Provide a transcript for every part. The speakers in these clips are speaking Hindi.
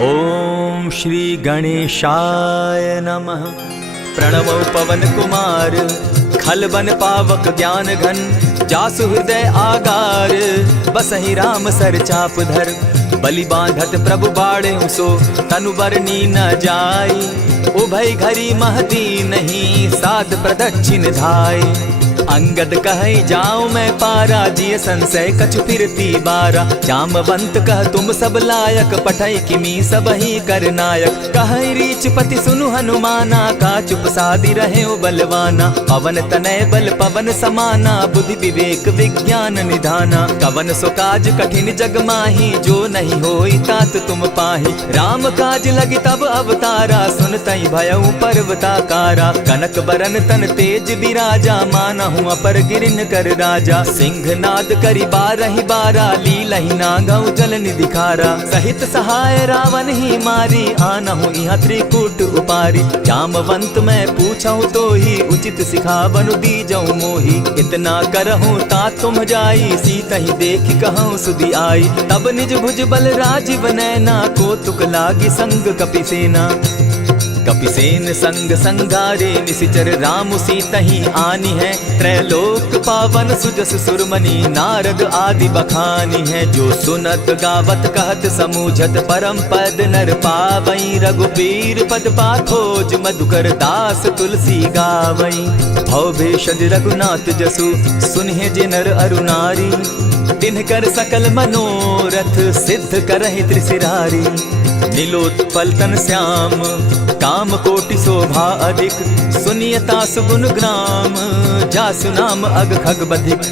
ओम श्री गणेशाय नमः। प्रणवो पवन कुमार, खल बन पावक ज्ञान घन, जासु हृदय आगार, बसहि राम सर चाप धर। बलि बांधत प्रभु बाढ़े सो, तनु बरनी न जाई, उभय घरी महती नहीं, साध प्रदक्षिण धाई। अंगद कहे जाऊं मैं पारा, जिय संशय कछु फिरती बारा। जामवंत कह तुम सब लायक, पठै किमी सब ही कर नायक। कहे रीच पति सुनु हनुमाना, का चुप सादी रहे बलवाना। पवन तनय बल पवन समाना, बुद्धि विवेक विज्ञान निधाना। कवन सो काज कठिन जग माही, जो नहीं होई तात तुम पाही। राम काज लगी तब अवतारा, सुनतई भयउ पर्वताकारा। कनक बरन तन तेज बिराजा, माना अपर गिरिन कर राजा। सिंह नाद करी बारहि बारा, लीलहि नागौ जल निधि खारा। सहित सहाय रावण ही मारी, आनहु इहाँ त्रिकूट उपारी। जामवंत मैं पूछऊं तो ही, उचित सिखावनु दीजऊं मोही। इतना करहूं ता तुम जाई, सीतहि देखि कहूं सुधि आई। तब निज भुज बल राजीव नैना, को तुक लागी संग कपिसेना। कपिसेन संग संगारे, निशिचर राम सीतहि आनी है। त्रैलोक पावन सुजस सुरमणि, नारद आदि बखानी है। जो सुनत गावत कहत समूझत, परम पद नर पावई। रघुबीर पद पाखोज, मधुकर दास तुलसी गावई। भव भेषज रघुनाथ जसु, सुनहि जे नर अरु नारी। तिनकर सकल मनोरथ, सिद्ध करहि त्रिशिरारी। नीलोत्पल तन श्याम, काम कोटि शोभा अधिक। सुनियता सुगुन ग्राम, जासु नाम अग खग बधिक।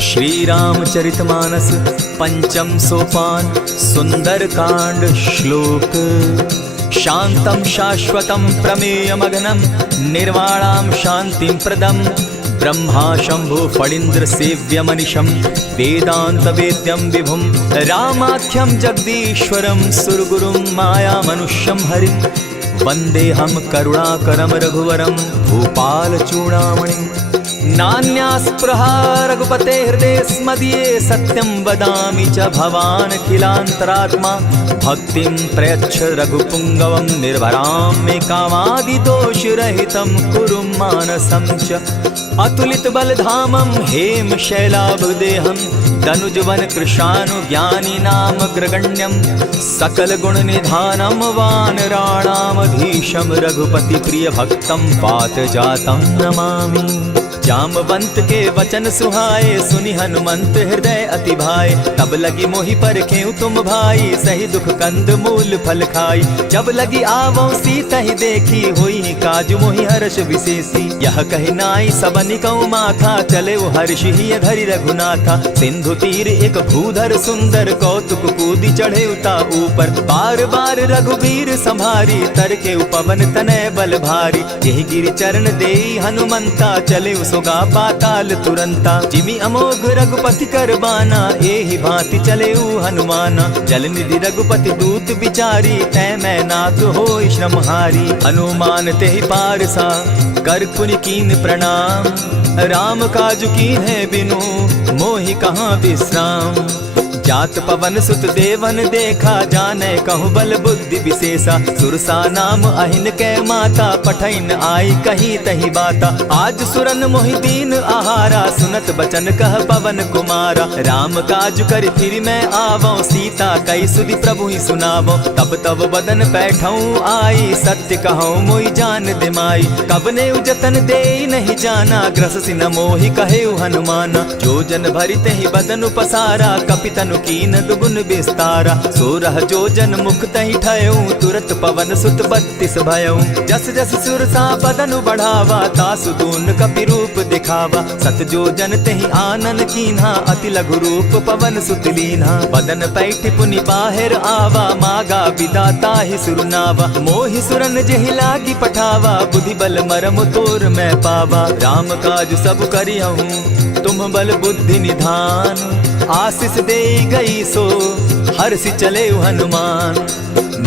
श्री रामचरित मानस पंचम सोपान, सुंदर कांड श्लोक। शांतम शाश्वतम प्रमेय मग्नम, निर्वाणाम शांतिम प्रदम। ब्रह्मा शंभु फणीन्द्र सेव्य मनिशम, वेदांत वेद्यम विभुम। रामाख्यम जगदीश्वरम, सुरगुरुम माया मनुष्यम हरिम। वंदे हम करुणाकरम रघुवरम, भूपाल चूड़ामणिम। नान्यास्पृहा रघुपते हृदय स्मदीये, सत्यं वदामि च भवान् खिलान्तरात्मा। भक्तिं प्रयच्छ रघुपुङ्गवं, निर्भरां मे कामादिदोषरहितं कुरु मानसं च। अतुलित बलधामं हेम शैलाभदेहं, तनुजवन कृशानु ज्ञानी नामग्रगण्यं। सकल गुण निधानं वानराणामधीशं, रघुपति प्रिय भक्तं पात जातं नमामि। जामवंत के वचन सुहाए, सुनि हनुमंत हृदय अति भाए। तब लगी मोहि परखेउ तुम भाई, सही दुख कंद मूल फल खाई। जब लगी आवो सीतहि देखी, होई काज मोहि हर्ष विशेषी। यह कहि नाई सबनि कहु माथा, चले वो हर्षि हिय धरि रघुनाथा। सिंधु तीर एक भूधर सुंदर, कौतुक कूदि चढ़े उता ऊपर। बार बार रघुबीर संभारी, तर के पवन तनय बल भारी। यही गिरि चरण देई हनुमंता, चले सोगा पाताल तुरंता। जिमि अमोघ रघुपति कर बाना, एहि भांति चले हनुमाना। जल निधि रघुपति दूत बिचारी, तै मैं नाथ होई श्रमहारी। हनुमान तेहि पारसा, कर पुनि कीन प्रणाम। राम काज कीन है बिनु, मोहि कहाँ विश्राम। जात पवन सुत देवन देखा, जाने कहु बल बुद्धि विशेषा। सुरसा नाम अहिन कै माता, पठैन आई कहीं तही बाता। आज सुरन मोहि दीन आहारा, सुनत बचन कह पवन कुमारा। राम काज कर फिर मैं आवो, सीता कई सुधि प्रभु ही सुनावो। तब तब बदन बैठऊं आई, सत्य कहूँ मोहि जान दिमाई। कब ने जतन दे नहीं जाना, ग्रस सिन मोहि कहे हनुमाना। जो जन भरित ही बदन पसारा, कपितन कीन दुगुन विस्तारा। सोरह जो जन मुख तहि ठयऊ, तुरत पवन सुत 32 भयऊ। जस जस सुरसा बदन बढ़ावा, तासु दून कपि रूप दिखावा। सत जो जन तहि आनन कीन्हा, अति लघु रूप पवन सुत लीन्हा। बदन पैठ पुनि बाहिर आवा, मागा विदाता ही सुरनावा। मोहि सुरन जेहि लागी पठावा, बुद्धि बल मरम तोर मैं पावा। राम काज सब करियहूँ, तुम बल बुद्धि निधान। आशीष दे गई सो, हर्षि चले हनुमान।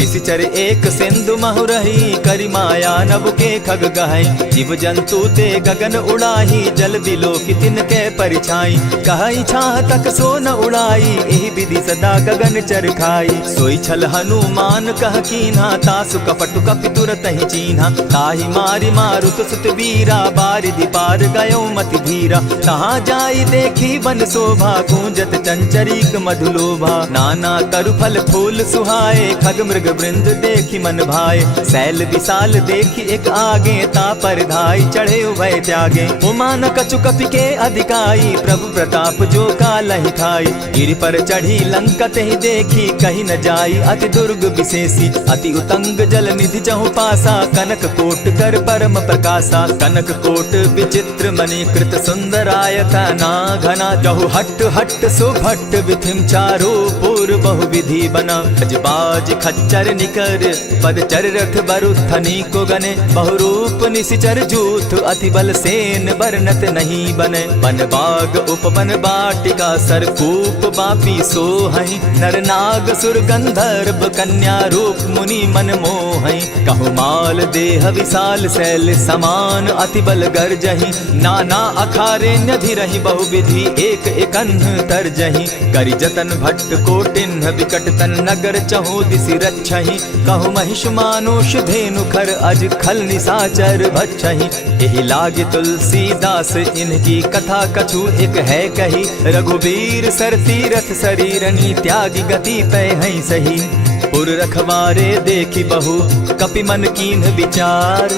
निशिचर एक सिंधु महु रही, करि माया नभ के खग गहई। जीव जंतु ते गगन उड़ाही, जल बिलो की तिनके परिछाई। कहई छाह तक सो न उड़ाई, एहि विधि सदा गगन चर खाई। सोई छल हनुमान कह कीन्हा, तासु कपटु कपि तुरत ही चीन्हा। ताहि मारि मारुत सुत वीरा, बारिधि पार गयो मति धीरा। तहाँ जाई देखी बन शोभा, गूंजत चंचरीक मधुलोभा। नाना तरु फल फूल सुहाए, खग मृग वृंद देखी मन भाए। शैल विशाल देखी एक आगे, ता पर धाई चढ़े उभय त्यागे। उमान कछु कपि के अधिकाई, प्रभु प्रताप जो कालहि खाई। गिरि पर चढ़ी लंका तेहि देखी, कही न जाई अति दुर्ग विशेषी। अति उतंग जल निधि चहु पासा, कनक कोट कर परम प्रकाशा। कनक कोट विचित्र मणि कृत सुंदरायत ना घना। जहु हट हट सुभट विधिम चारो पूर बहु विधि बना। गजबाज खच्चर निकर पद चर रथ बरुथनी को गने। बहुरूप निशिचर जूथ अति बल सेन बरनत नहीं बने। वन बाग उपवन बाटिका सरकूप बापी सोहई। नर नाग सुर गंधर्व कन्या रूप मुनि मन मोहई। कहु माल देह विशाल शैल समान, अति बल गर्जहि। नाना अखारे न्यधिरहि, बहुविधि एक एकन्ह तरजहि। करि जतन भट्ट कोटिन्ह, विकट तन नगर चहु दिसि रक्षहि। कहु महिष मानुष धेनु खर, अज खल निशाचर भक्षहि। एहि लागे तुलसीदास इनकी कथा, कछु एक है कही। रघुबीर सर तीरथ शरीरनी, त्यागी गति पै हैं सही। पुर रखवारे देखी बहु, कपि मन कीन्ह विचार।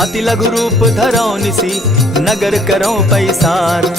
अति लघु रूप धरौ निसी, नगर करौ पैसार।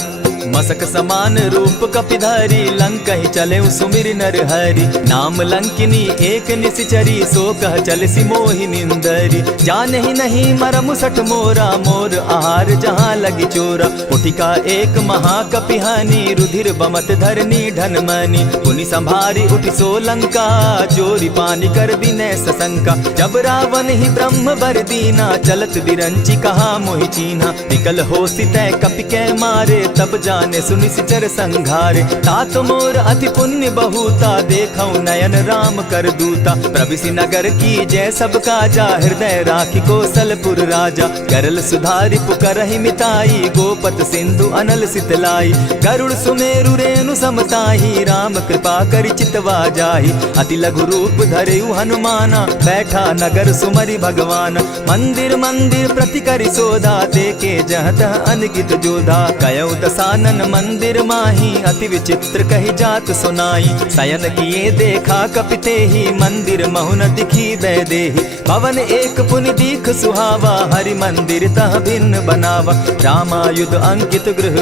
मसक समान रूप कपिधारी, लंकहि चले सुमिर नर हरि। नाम लंकिनी एक निशिचरी, सो कह चल सी मोहि निंदरी। जानहि नहीं मरम सठ मोरा, मोर आहार जहाँ लगी चोरा। उठिका एक महाकपिहानी, रुधिर बमत धरनी ढनमनी। पुनि संभारी उठि सो लंका, चोरी पानी कर बिनै सशंका। जब रावण ही ब्रह्म बर दीना, चलत बिरंची कहा मोहि चीन्हा। निकल होसी तै कपि कै मारे, तब जाने सुनिशिचर संघारे। तात मोर अति पुण्य बहुता, देखौ नयन राम कर दूता। प्रविशि नगर की जय सब काजा, हृदय राखी कौशलपुर राजा। करल सुधारि पुकरहि मिताई, गोपत सिंधु अनल सितलाई। गरुड़ सुमेरु रेणु समताही, राम कृपा करि चितवा जाहि। अति लघु रूप धरेउ हनुमाना, बैठा नगर सुमरि भगवान। मंदिर मंदिर प्रति करि सोधा, देखे जह तह अनगित जोधा। कयौ दसानन मंदिर माही, अति विचित्र कही जात सुनाई। शयन किए देखा कपिते ही, मंदिर महु न दिखी वैदेही। भवन एक पुनि दीख सुहावा, हरि मंदिर तह भिन्न बनावा। रामायुध अंकित गृह,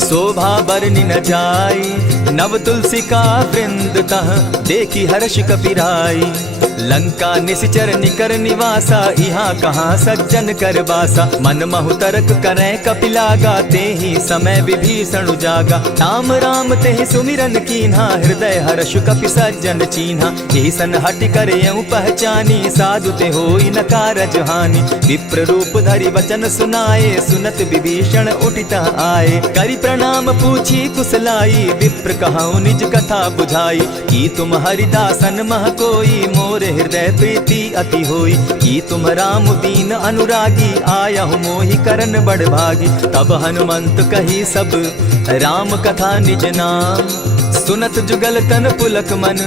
शोभा बरनि न जाई। नव तुलसी का वृंद तह, देखी हर्ष कपिराई। लंका निशिचर निकर निवासा, यहाँ कहाँ सज्जन कर बासा। मन महु तरक करै कपिलागा, तेहि समय विभीषण जागा। राम राम तेहि सुमिरन कीन्हा, हृदय हर्ष कपि सज्जन चीन्हा। एहि सन हटि करयउ पहचानी, साधु ते होई न कारज हानि। विप्र रूप धरि वचन सुनाए, सुनत विभीषण उठितः आए। करि प्रणाम पूछी कुशलाई, विप्र कहउँ निज कथा बुझाई। की तुम हरिदासन मह कोई, मोर हृदय प्रीति अति होई। की तुम राम दीन अनुरागी, आयहु मोहि करन बड़ भागी। तब हनुमंत कही सब राम कथा निज नाम, सुनत जुगल तन पुलक मन,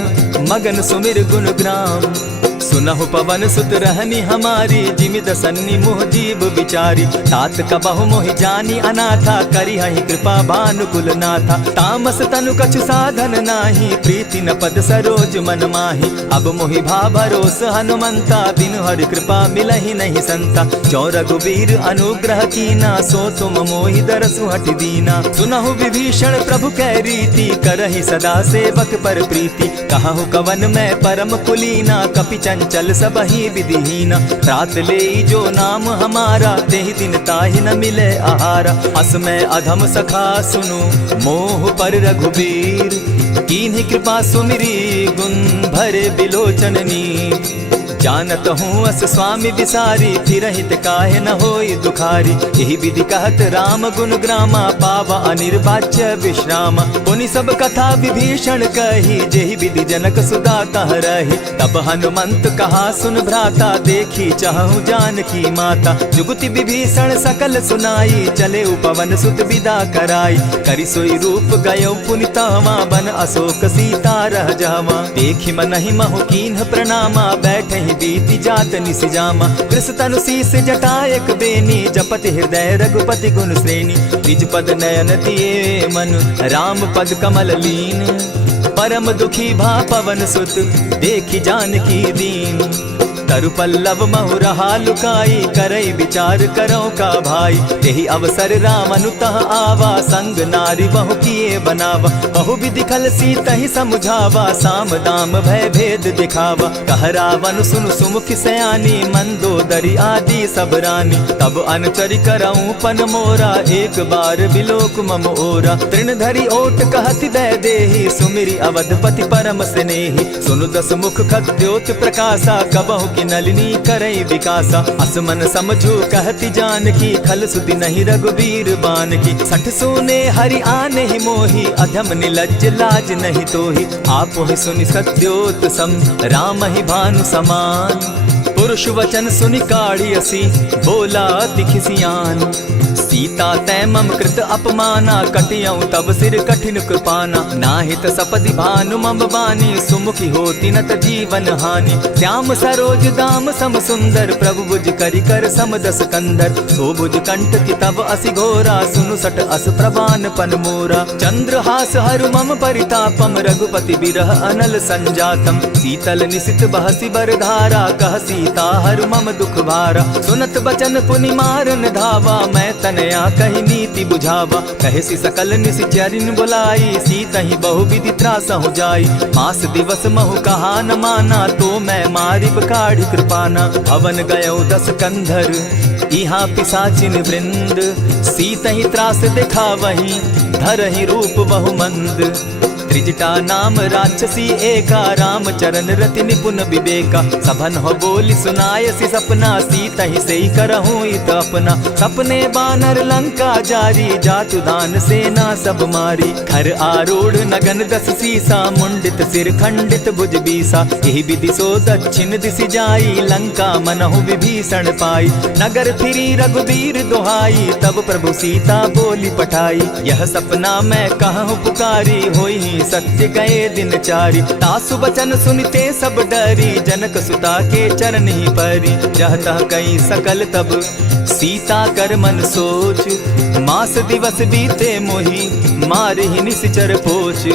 मगन सुमिर गुण ग्राम। सुनहु पवन सुत रहनी हमारी, जिमि दसन्नी मुह जीव विचारी। तात कबहु मोहि जानी अनाथा, करी हहि कृपा भानुकुल नाथा। तामस तनु कछु साधन नाही, प्रीति न पद सरोज मन माही। अब मोहि भा भरोस हनुमंता, बिनु हरि कृपा मिलहि नहीं संता। जो रघुबीर अनुग्रह कीना, सो तुम मोहि दरसु हटि दीना। सुनहु विभीषण प्रभु कै रीति, करहि सदा सेवक पर प्रीति। कहु कवन मैं परम कुलीना, कपि चंचल सबहि विधिहीना। रात ले जो नाम हमारा, तेहि दिन ताहि न मिले आहारा। अस मैं अधम सखा सुनु, मोह पर रघुबीर। कीन्हि कृपा सुमिरी, गुण भरे बिलोचन नीर। जानत हूँ अस स्वामी विसारी, फिर हित काहे न होई दुखारी। यही विधि कहत राम गुण ग्रामा, पावा अनिर्वाच्य विश्राम। पुनि सब कथा विभीषण कही, जेहि विधि जनक सुता तह रही। तब हनुमंत कहा सुन भ्राता, देखी चाहूँ जानकी माता। जुगति विभीषण सकल सुनाई, चले पवन सुत विदा कराई। करि सोई रूप गयो पुनि तहवा, बन अशोक सीता रह जावा। देखि मनहि महु कीन्ह प्रणामा, बैठहि बीति जात निस जामा। कृष तनु शीस जटा एक बेनी, जपति हृदय रघुपति गुण श्रेणी। निज पद नयन दिए मन, राम पद कमल लीन। परम दुखी भा पवन सुत, देखि जानकी दीन। तरु पल्लव महु रहा लुकाई, करई विचार करो का भाई। यही अवसर राम अनुतः आवा, संग नारी बहु किए बनावा। बहु विधि खल सीतहि समुझावा, साम दाम भय भेद दिखावा। कह रावण सुन सुमुखि सयानी, मंदोदरी आदि सब रानी। तब अनुचरि करऊं पन मोरा, एक बार बिलोक मम ओरा। तृण धरि ओट कहति दय देहि, सुमिरि अवधपति परम स्नेही। सुनु दस मुख खद्योत प्रकाशा, कबहु की नलिनी करई विकासा। असमन समझो कहति जानकी, खल सुधि नहीं रघुवीर बान की। सठ सोने हरि आने ही मोही, अधम निलज्ज लाज नहीं तोही। आपो ही सुनि सत्योत सम, राम ही भानु समान। पुरुष वचन सुनि काढ़ियसी, बोला अति खिसियान। सीता तै मम कृत अपमाना, कटियऊं तब सिर कठिन कृपाना। नाहित सपदि भानु मम बानी, सुमुखी होती नत जीवन हानि। श्याम सरोज दाम सम सुंदर, प्रभु भुज करि कर सम दस कंधर। सो भुज कंठ की तब असि घोरा, सुनु सट अस प्रवान पन मोरा। चंद्रहास हरु मम परितापम, रघुपति बिरह अनल संजातम। शीतल निशित बहसी बरधारा, कह सीता हरु मम दुख भारा। सुनत बचन पुनि मारन धावा, मैं तनया कही नीति बुझावा। कहे सकल निशिचरिन बुलाई, सीतहि बहु विधि त्रासहु जाई। मास दिवस महु कहा न माना, तो मैं मारिब काढ़ी कृपाना। भवन गयो दस कंधर, इहाँ पिशाचिन वृंद। सीतहि त्रास दिखावहि, धरहि रूप बहु मंद। त्रिजटा नाम राक्षसी एका, राम चरण रति निपुण विवेका। सभन हो बोली सुनायसी सपना, सीतहि सेई करहूँ इत अपना। सपने बानर लंका जारी, जातु दान सेना सब मारी। खर आरूढ़ नगन दस सीसा, मुंडित सिर खंडित भुज बीसा। यही विधि सो दक्षिण दिशि जाई, लंका मनहु विभीषण पाई। नगर फिरी रघुवीर दुहाई, तब प्रभु सीता बोली पठाई। यह सपना मैं कहूँ पुकारी, होई सत्य गए दिन चारी। तासु बचन सुनते सब डरी, जनक सुता के चरण ही परी। जहता कई सकल तब सीता कर मन सोच, मास दिवस बीते मोही, मार ही निश्चर पोच।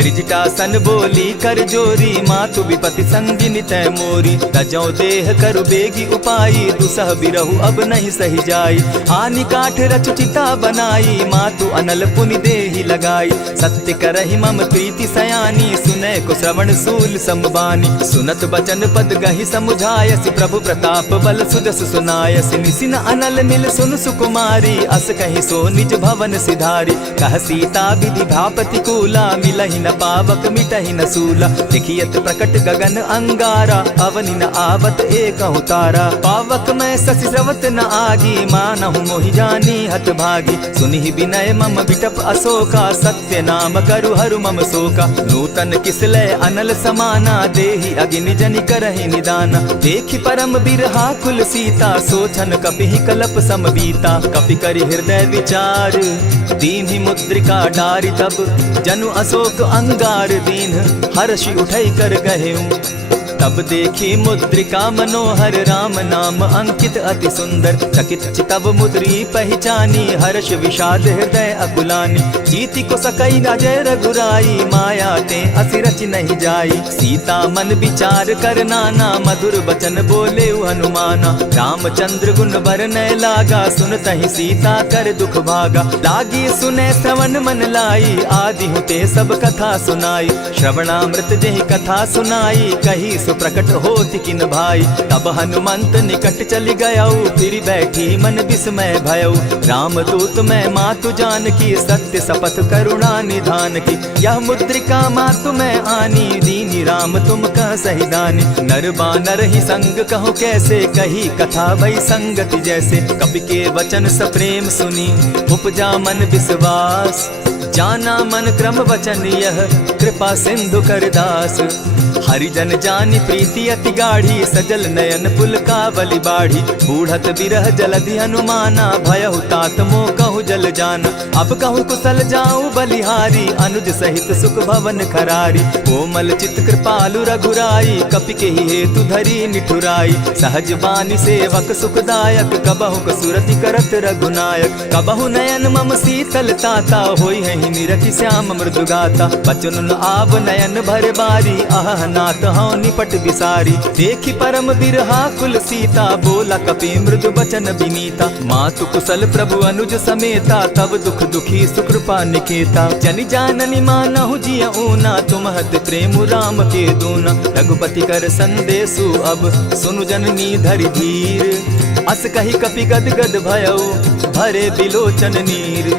त्रिजटा सन बोली कर जोरी, मातु विपति संगिनी तै मोरी। तजौ देह करु बेगी उपाई, दुसह बिरहु अब नहीं सही जाई। आनि काठ रचु चिता बनाई, मातु अनल पुनि देहि लगाई। सत्य करहि मम प्रीति सयानी, सुनै को श्रवण सूल संबानी। सुनत बचन पद गहि समुझायसि, प्रभु प्रताप बल सुजस सुनायसि। निसिन अनल मिल सुन सुकुमारी, अस कहि सो निज भवन सिधारी। कह सीता विधि भापति कूला, मिलहि न पावक मिटहि न सूला। देखियत प्रकट गगन अंगारा, अवनि न आवत एकहु तारा। पावक मैं शशि स्रवत न आगी, मानहु मोहि जानी हत भागी। सुनिहि विनय मम बिटप अशोका, सत्य नाम करु हरु मम शोका। नूतन किसलय अनल समाना, देहि अगिनि जनि करहि निदाना। देखि परम बिरहा कुल सीता, सोचन कपिहि कलप सम बीता। कपि करि हृदय विचार, दीन्हि मुद्रिका डारि। तब जनु अशोक अंगार दीन, हर्षि उठै कर गहेऊ। तब देखी मुद्रिका मनोहर, राम नाम अंकित अति सुंदर। चकित चितव मुद्री पहचानी, हर्ष विषाद हृदय अकुलानी। जीति को सकई न जय रघुराई, माया ते असि रचि नहीं जाई। सीता मन विचार कर नाना, मधुर बचन बोले हनुमाना। रामचंद्र गुण बरनय लागा, सुनतहि सीता कर दुख भागा। लागी सुने श्रवण मन लाई, आदि होते सब कथा सुनाई। श्रवणामृत जेहि कथा सुनाई, कही प्रकट होति किन भाई। तब हनुमंत निकट चली गयऊ, फिर बैठी मन विस्मय भयऊ। राम दूत मैं मातु जान की, सत्य शपथ करुणा निधान की। यह मुद्रिका मातु मैं आनी, दीनी सुनी राम तुम कह सही दानी। नर बानर ही संग कहो कैसे, कही कथा भई संगति जैसे। कपि के वचन सप्रेम सुनी, उपजा मन विश्वास। जाना मन क्रम वचन यह, कृपा सिंधु कर दास। हरिजन जानी प्रीति अति गाढ़ी, सजल नयन पुलकावली बाढ़ी। बूढ़त बिरह जलधि हनुमाना, भयहु तात मोह कहु जल जाना। अब कहु कुशल जाऊं बलिहारी, अनुज सहित सुख भवन खरारी। कोमल चित कृपालु रघुराई, कपि के ही हेतु धरी निठुराई। सहज बानी सेवक सुखदायक, कबहु कसुरति करत रघुनायक। कबहु नयन मम शीतल ताता, होई है निरखि श्याम मृदु गाता। बचन आव नयन भर बारी, आह नाथ हौ निपट बिसारी। देखी परम बिरहा कुल सीता, बोला कपि मृदु बचन विनीता। मातु कुशल प्रभु अनुज समेता, तब दुख दुखी सुकृपा निकेता। जनि जाननी मानहु जिय ऊना, तुम हत प्रेम राम के दूना। रघुपति कर संदेशु अब, सुनु जननी धरि धीर। अस कही कपि गद गद भयउ, भरे बिलोचन नीर।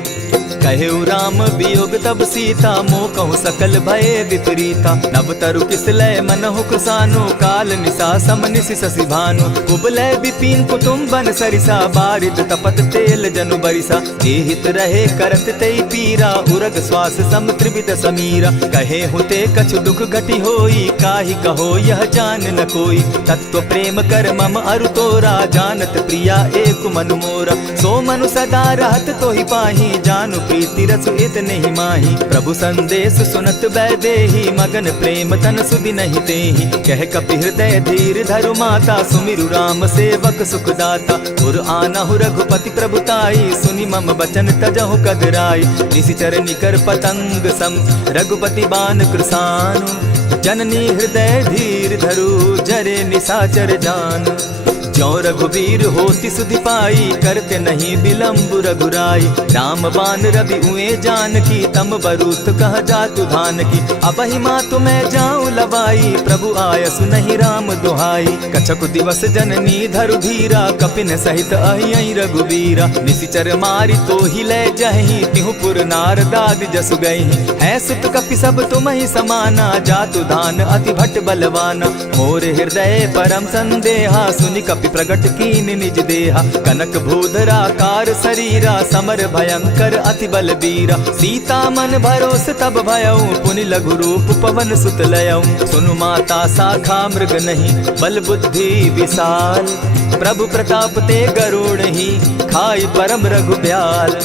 कहेउ राम वियोग तब सीता, मोह कहूँ सकल भये विपरीता। नव तरु किस लय मनहु कृसानु, काल निशा सम निशि शशि भानु। कुबलय विपिन कुटुम्बन सरिसा, बारिद तपत तेल जनु बरिसा। जेहित रहे करत तेई पीरा, उरग श्वास सम त्रिविध समीरा। कहे हुते कछु दुख घटी होई, काहि कहो यह जान न कोई। तत्व प्रेम कर मम अरु तोरा, जानत प्रिया एक मनु मोरा। सो मनु सदा रहत तोहि पाही, जानु प्रीति रसु इतने ही माही। प्रभु संदेश सुनत बैदेही, मगन प्रेम तन सुधि नहीं तेहि। कह कपि हृदय धीर धरु माता, सुमिरु राम सेवक सुखदाता। उर आनहु रघुपति प्रभुताई, सुनि मम बचन तजहु कदराई। निशिचर निकर पतंग सम, रघुपति बान कृसानु। जननी हृदय धीर धरु, जरे निशाचर जान। ज्यों रघुवीर होति सुधि पाई, करते नहीं विलम्ब रघुराई। राम बान रवि उए जानकी, तम बरूथ कह जातु धान की। अबहि मातु मैं जाऊं लवाई, प्रभु आयसु नहीं राम दुहाई। कछक दिवस जननी धरु धीरा, कपिन सहित अहियहि रघुवीरा। निशिचर मारी तो ही ले जहि, तिहु पुर नारदादि जसु गहि। है सुत कपि सब तुम ही समाना, जातु धान अति भट बलवाना। मोर हृदय परम संदेहा, सुनि कपि प्रगट कीन निज देहा। कनक भूधराकार शरीरा, समर भयंकर अति बलबीरा। सीता मन भरोस तब भयउ, पुनि लघु रूप पवन सुत लयउ। सुनु माता शाखा मृग नहीं, बल बुद्धि विशाल। प्रभु प्रताप ते गरुड़ ही, खाई परम रघुब्याल।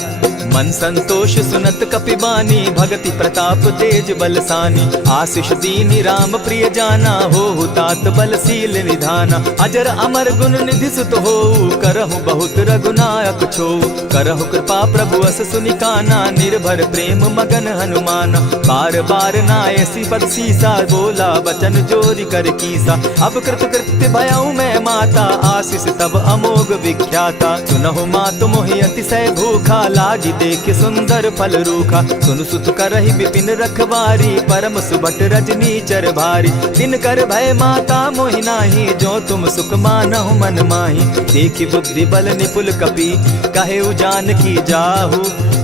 मन संतोष सुनत कपिबानी, भगति प्रताप तेज बलसानी। आशीष दीनी राम प्रिय जाना, हो तात बलशील निधाना। अजर अमर गुण निधि सुत हो, करहु बहुत रघुनायक छो। करहु कृपा प्रभु अस सुनिकाना, निर्भर प्रेम मगन हनुमाना। बार बार नायसी पद सीसा, बोला बचन जोरी कर कीसा। अब कृत कृत्य भयउ मैं माता, आशीष तब अमोघ विख्याता। सुनहु मातु मोहि अतिशय भूखा, लागी देख सुंदर फल रूखा। सुन सुत करहि विपिन रखवारी, परम सुबट रजनी चर भारी। दिन कर भय माता मोहि नाही, जो तुम सुख मानहु मन माही। देखि बुद्धि बल निपुल कपि, कहेउ जानकी जाहु।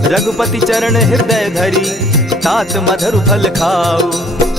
रघुपति चरण हृदय धरी, तात मधुर फल खाऊ।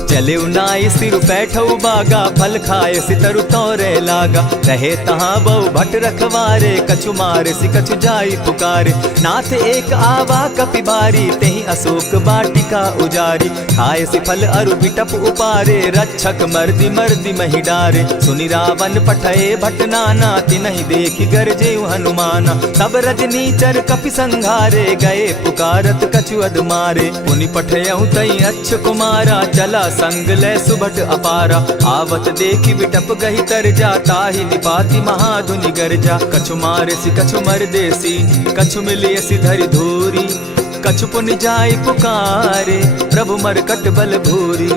चले नाई सिर बैठऊ बागा, फल खाए सितरु तोरे लागा। रहे तहाँ बहु भट रखवारे, कछु मारे सि कछु जाई पुकारे। नाथ एक आवा कपि बारी, तेहि अशोक बाटिका उजारी। खाए सि फल अरु बिटप उपारे, रक्षक मर्दि मर्दि महि डारे। सुनि रावण पठये भट नाना, तिनहि देखि गरजेउ हनुमाना। तब रजनीचर कपि संघारे, गए पुकारत कछु अधमारे। पुनि पठयउ तई अच्छ कुमारा, चला संग ले सुभट अपारा। आवत देखि बिटप गहि तर जा, ताहि निपाति महाधुनि गर्जा। कछु मारे सि कछु मर देसी, कछु मिलिय सि धरि धूरी। कछु पुनि जाई पुकारे, प्रभु मरकट बल भूरी।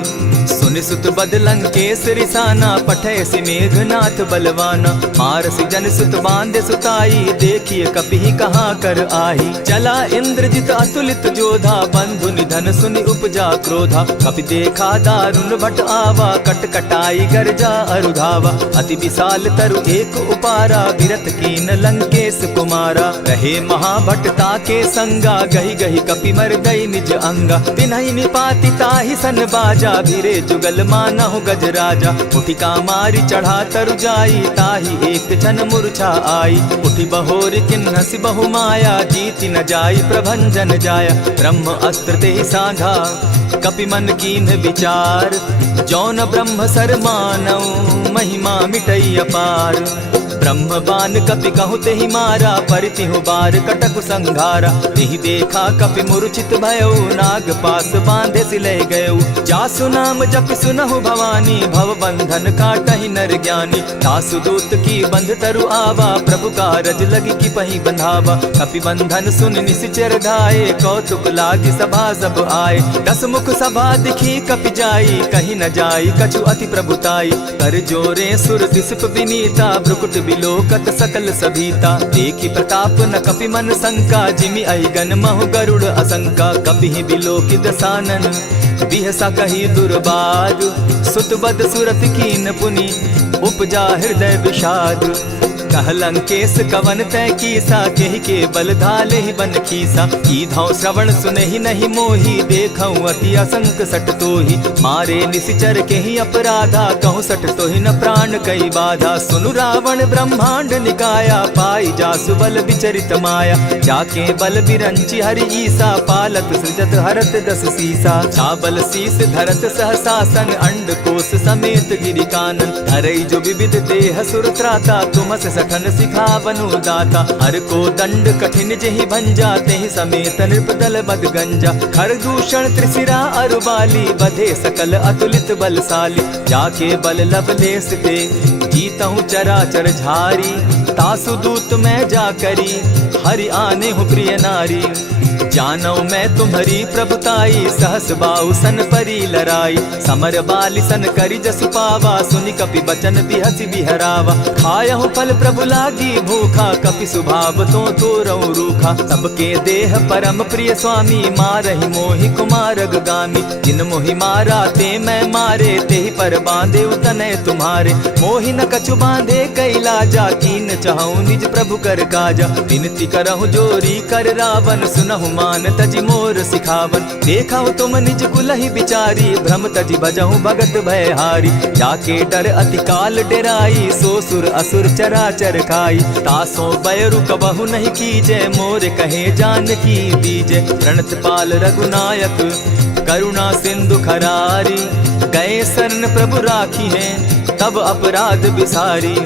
सुनि सुत बद लंकेश रिसाना, पठय सि मेघनाथ बलवाना। मार सि जन सुत बांधे सुताई, देखिए कपि कहाँ कर आही। चला इंद्रजित अतुलित जोधा, बंधु निधन सुनि उपजा क्रोधा। कपि देखा दारुण भट आवा, कट कटाई गर्जा अरुधावा। अति विशाल तरु एक उपारा, विरत कीन लंकेश कुमारा। रहे महाभटता के संगा, गही गही कपि मर गई निज अंगा। तिन्हि निपाति ताहि सन बाजा, भिरे जुगल मानहु गजराजा। उठिका मारी चढ़ा तरु जाई, ताही एक क्षण मूर्छा आई। उठी बहोर किन्हसि बहु माया, जीति न जाई प्रभंजन जाया। ब्रह्म अस्त्र ते साधा कपि मन कीन्ह विचार, जौन ब्रह्म सर मानऊ महिमा मिटई अपार। ब्रह्म बान कपि कहु तेहि मारा, परितिहु बार कटकु संघारा। तेहि देखा कपि मूर्छित भयउ, नाग पास बांधे सिले गयउ। जासु नाम जपि सुनहु भवानी, भव बंधन काटहि नर ज्ञानी। तासु दूत की बंध तरु आवा, प्रभु कारज लगी कि पहि बंधावा। कपि बंधन सुन निसिचर धाये, कौतुक लागी सभा सब आए। 10 मुख सभा दिखी कपि जाई, कहीं न जाई कछु अति प्रभुताई। कर जोरे सुर दिसप विनीता, ब्रुकुट बिलोकत सकल सभीता। देखी प्रताप न कपि मन शंका, जिमि अहिगन महु गरुड़ असंका। कपि बिलोकि दसानन बिहसा कही दुर्बाद, सुत बद सुरत कीन पुनि उपजा हृदय विषाद। कहलंकेश कवन तय कीसा, केहि के बल धाले ही बन खीसा। कीधौ श्रवण सुनहि नहीं मोही, देखऊं अति असंक सट तोही। मारे निसिचर केहि अपराधा, कहूँ सट तोहि न प्राण कई बाधा। सुनु रावण ब्रह्मांड निकाया, पाई जासु बल विचरित माया। जाके बल बिरंची हरि ईसा, पालत सृजत हरत 10 सीसा। छाबल शीस धरत सहसासन, अंड कोश समेत गिरि कानन। धरई जो विविध देह सुर त्राता, तुमस सठन सिखावनु दाता। हर को दंड कठिन जेहि भंजा, तेहि समेत नृपदल बद गंजा। खर दूषण त्रिशिरा अरुबाली, बधे सकल अतुलित बलशाली। जाके बल लवलेस ते जीतहु चराचर झारी। तासु दूत मैं जा करी, हरि आने हूँ प्रिय नारी। जानौ मैं तुम्हारी प्रभुताई, सहस बाहु सन परी लराई। समर बाली सन करी जसु पावा, सुनि कपि बचन बिहसि बिहरावा। खायहु फल प्रभु लागी भूखा, कपि सुभाव तो तोरऊ रूखा। सबके देह परम प्रिय स्वामी, मारहि मोहि कुमारग गामी। जिन मोहि मारा ते मैं मारे, तेहि पर बांधे उतने तुम्हारे। मोहि न कछु बांधे कैलाजा, कीन चहु निज प्रभु कर काजा। विनती करहु जोरी कर रावण, सुनहु मान तजि मोर सिखावन। देखहु तुम निज कुलहि बिचारी, भ्रम तजि भजहु भगत भयहारी। जाके डर अति काल डेराई, सो सुर असुर चराचर खाई। तासो बैरु कबहु नहीं कीजे, मोर कहे जानकी दीजे। प्रणत पाल रघुनायक करुणा सिंधु खरारी, गए शरण प्रभु राखी हैं तब अपराध बिसारी।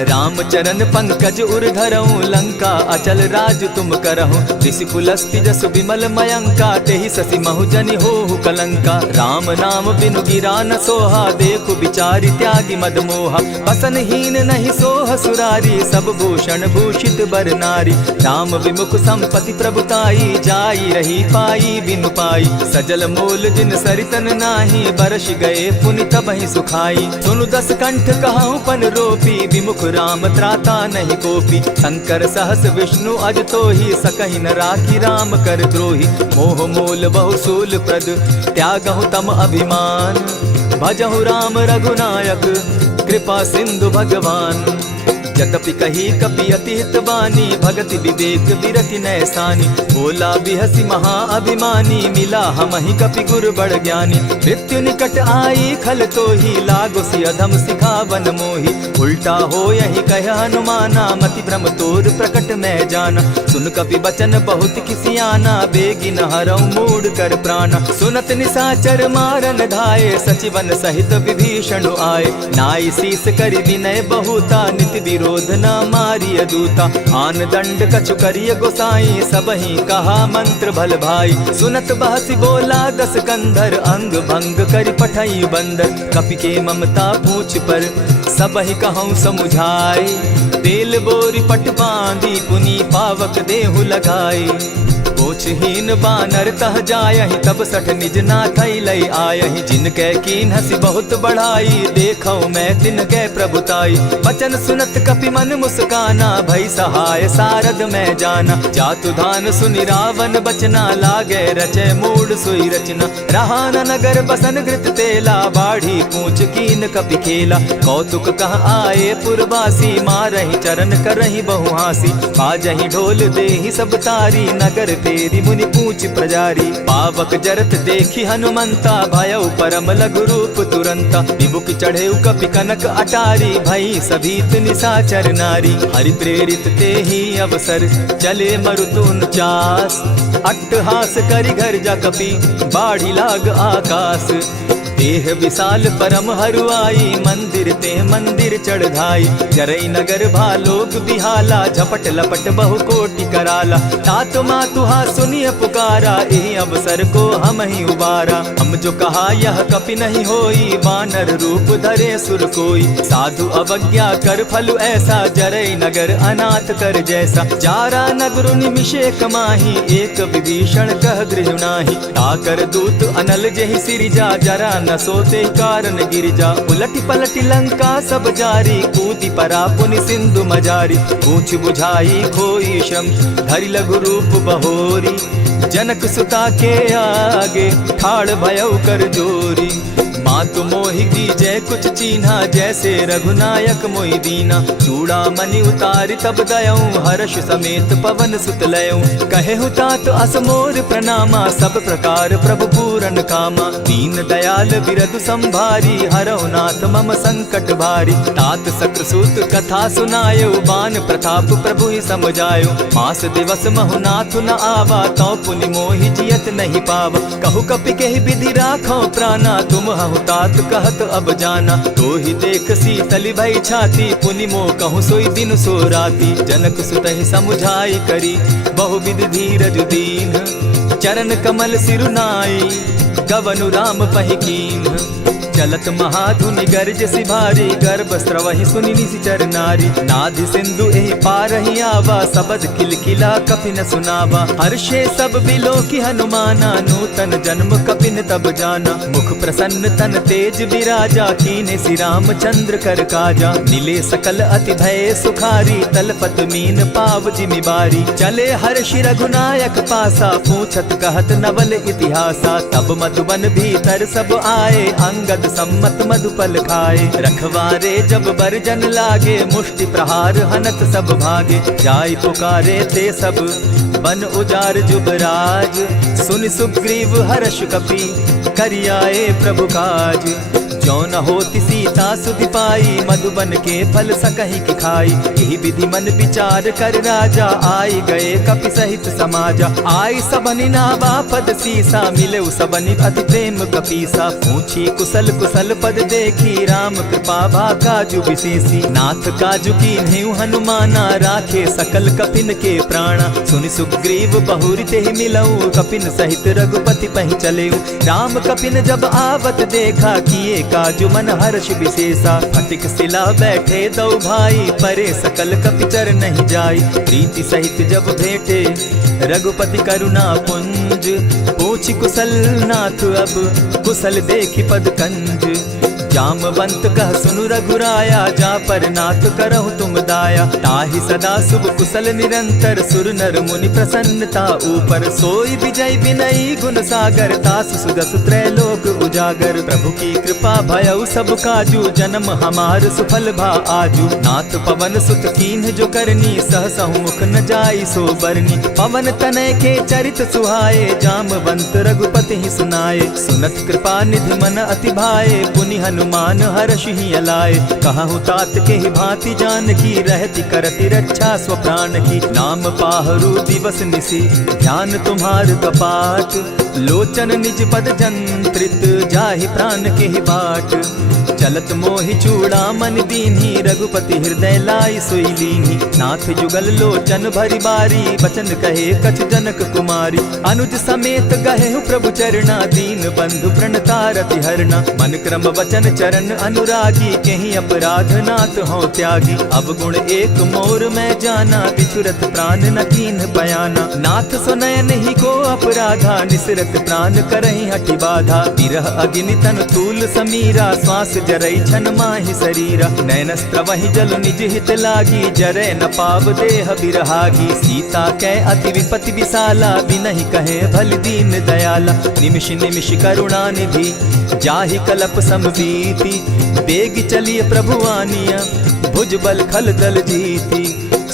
राम चरण पंकज उर धरऊं, लंका अचल राज तुम करहूं। ऋषि पुलस्ति जस विमल मयंका, तेहि ससि महु जनि होहु कलंका। राम नाम बिनु गिरा न सोहा, देखु बिचारी त्यागी मद मोहा। बसन हीन नहीं सोह सुरारी, सब भूषण भूषित बर नारी। राम विमुख संपति प्रभुताई, जाई रही पाई बिनु पाई। सजल मोल जिन सरितन नाही, बरस गए पुनि तबहि सुखाई। सुनु 10 कंठ कहूँ पन रोपी, विमुख राम त्राता नहीं कोपी। शंकर सहस विष्णु अज तो ही, सकहि न राखी राम कर द्रोही। मोह मूल बहु सूल प्रद, त्यागहु तम अभिमान। भजहु राम रघुनायक, कृपा सिंधु भगवान। यद्यपि कही कपि अति हितवानी, भगति विवेक विरति नैसानी। बोला बिहसी महा अभिमानी, मिला हमहि कपि गुर बड़ ज्ञानी। मृत्यु निकट आई खल तो ही, लागो सि अधम सिखावन मोही। उल्टा हो यही कह हनुमाना, मति भ्रम तोर प्रकट मैं जाना। सुन कपि बचन बहुत किसियाना, बेगी न हरऊ मूड कर प्राणा। सुनत निसाचर मारन धाये, सचिवन सहित विभीषण आए। नाई शीस करि विनय बहुता, नित विरोध न मारिय दूता। आन दंड कछु करिय गोसाई, सबहि कहा मंत्र भल भाई। सुनत बहसी बोला 10 कंधर, अंग भंग करि पठई बंदर। कपि के ममता पूछ पर, सबहि कहूँ समुझाए। तेल बोरी पट बांधी, पुनि पावक देहु लगाई। पूछहीन बानर तह जायहि, तब सठ निज नाथई लई आयहि। जिनके कीन हसी बहुत बढ़ाई, देखौ मैं तिनके प्रभुताई। बचन सुनत कपि मन मुस्काना, भई सहाय सारद मैं जाना। जातु धान सुनि रावण बचना, लागे रचे मूड सोई रचना। रहा न नगर बसन घृत तेला, बाढ़ी पूछ कीन कपि खेला। कौतुक कह आए पुरवासी, मारहि चरण करहि बहु हासी। बाजहि ढोल देहि सब तारी, नगर ते घेरी मुनि पूछ प्रजारी। पावक जरत देखी हनुमंता, भयउ परम लघु रूप तुरंता। विमुख चढ़े कपि कनक अटारी, भई सभीत निशाचर नारी। हरि प्रेरित ते ही अवसर, चले मरुतुन चास। अट्टहास करि घर जा कपि, बाढ़ी लाग आकाश। देह विशाल परम हरुआई, मंदिर ते मंदिर चढ़ाई। जरई नगर भालोग बिहाला, झपट लपट बहु कोटि कराला। तात मातुहा सुनिय पुकारा, एहि अवसर को हम ही उबारा। हम जो कहा यह कपि नहीं होई, बानर रूप धरे सुर कोई। साधु अवज्ञा कर फल ऐसा, जरई नगर अनाथ कर जैसा। जारा नगर निमिषे कमाही, एक विभीषण कह गृह नाही। ताकर दूत अनल जेहि सिरिजा, जरा न सोते कारण गिरिजा। उलटी पलटी लंका सब जारी, कूदी परा पुनि सिंधु मजारी। पूछ बुझाई खोई श्रम, धरि लघु रूप बहोरी। जनक सुता के आगे, ठाड़ भयउ कर जोरी। मातु मोहि दीजै कुछ चीन्हा, जैसे रघुनायक मोहि दीना। चूड़ा मणि उतारि तब दयऊं, हर्ष समेत पवन सुत लयऊं। कहे तात असमोर प्रणामा, सब प्रकार प्रभु पूरन कामा। दीन दयाल बिरदु संभारी, हरौ नाथ मम संकट भारी। तात सक्रसूत कथा सुनायो, बान प्रताप प्रभु ही समझायो। मास दिवस महु नाथ न आवा, तौ पुनि मोहि जियत नहीं पावा। कहु कपि केहि विधि राखो प्राणा, तुम हहु तात कहत अब जाना। तो ही देख शीतल भई छाती, पुनि मो कहूँ सोई दिन सो राती। जनक सुतहि समुझाई करी, बहुविधि धीरज दीन। चरण कमल सिरुनाई, गवनु राम पहि कीन्ह। चलत महाधुनि गर्ज सिभारी, गर्भ स्रवहि सुनि निशिचर नारी। नाधि सिंधु एहि पारहि आवा, सबद किलकिला कपि न सुनावा। हर्षे सब बिलो की हनुमाना, नूतन जन्म कपिन तब जाना। मुख प्रसन्न तन तेज विराजा, कीने श्री रामचंद्र कर काजा। मिले सकल अति भय सुखारी, तलपत मीन पाव जिमि बारी। चले हर्षि रघुनायक पासा, पूछत कहत नवल इतिहासा। तब मधुबन भीतर सब आए, अंगद सम्मत मधुपल खाए। रखवारे जब बरजन लागे, मुष्टि प्रहार हनत सब भागे। जाय पुकारे ते सब, बन उजार जुबराज। सुनि सुग्रीव हर्ष कपि, करियाए प्रभु काज। जो न होती सीता सुधि पाई, मधुबन के फल सकहि की खाई। यही विधि मन विचार कर राजा, आई गए कपि सहित समाजा। आई सबनि नावा पद सीसा, मिले सबनि अति प्रेम कपीसा। पूछी कुशल कुशल पद देखी, राम कृपा भा काजु विशेषी। नाथ काजु कीन्हु हनुमाना, राखे सकल कपिन के प्राणा। सुनि सुग्रीव बहुरि तेहि मिलऊ, कपिन सहित रघुपति पहि चलेऊ। राम कपिन जब आवत देखा, किए काजु मन हर्ष विशेषा। फटिक सिला बैठे दो भाई, परे सकल कपिचर नहीं जाई। प्रीति सहित जब भेटे, रघुपति करुणा पुंज। पूछ कुशल नाथ अब, कुशल देखि पद कंज। जामवंत कह सुनु रघुराया, जा पर नाथ करहु तुम दाया। ताहि सदा शुभ कुशल निरंतर, सुर नर मुनि प्रसन्नता ऊपर। सोई विजय विनयी गुण सागर, तास सुदस त्रैलोक उजागर। प्रभु की कृपा भयउ सब काजू, जन्म हमार सुफल भा आजू। नाथ पवन सुत कीन्ह जो करनी, सहसहु मुख न जाई सो बरनी। पवन तनय के चरित सुहाए, जामवंत रघुपति ही सुनाए। सुनत कृपा निधि मन अति भाए, पुनि हनुमान हर्षि ही अलाए। कहूँ तात के ही भांति जानकी, रहती करती रक्षा स्व प्राण की। नाम पाहरु दिवस निसी, ध्यान तुम्हार कपाट। लोचन निज पद जंत्रित, जाहि प्राण के ही बाट। चलत मोहि चूड़ामन दीन्ही, रघुपति हृदय लाई सोई लीन्ही। नाथ जुगल लोचन भरी बारी, बचन कहे कछ जनक कुमारी। अनुज समेत गहे प्रभु चरणा, दीन बंधु प्रणतारति हरना। मन क्रम वचन चरण अनुरागी, कहीं अपराध नाथ हो त्यागी। अब गुण एक मोर में जाना, बिछुरत प्राण न कीन्ह बयाना। नाथ सुनयन ही को अपराधा, निसरत प्राण करहि हठि बाधा। विरह अग्नि तन तूल समीरा, श्वास जरई छन माहि शरीरा। नैनस्त्र वही जल निज हित लागी, जरै न पाव देह बिरहागी। सीता कै अति विपति विशाला, बिनहि कहे भल दीन दयाला। निमिष निमिष करुणा निधि, जाहि कलप समबीति। बेग चलिए प्रभु आनिया, भुज बल खल दल जीती।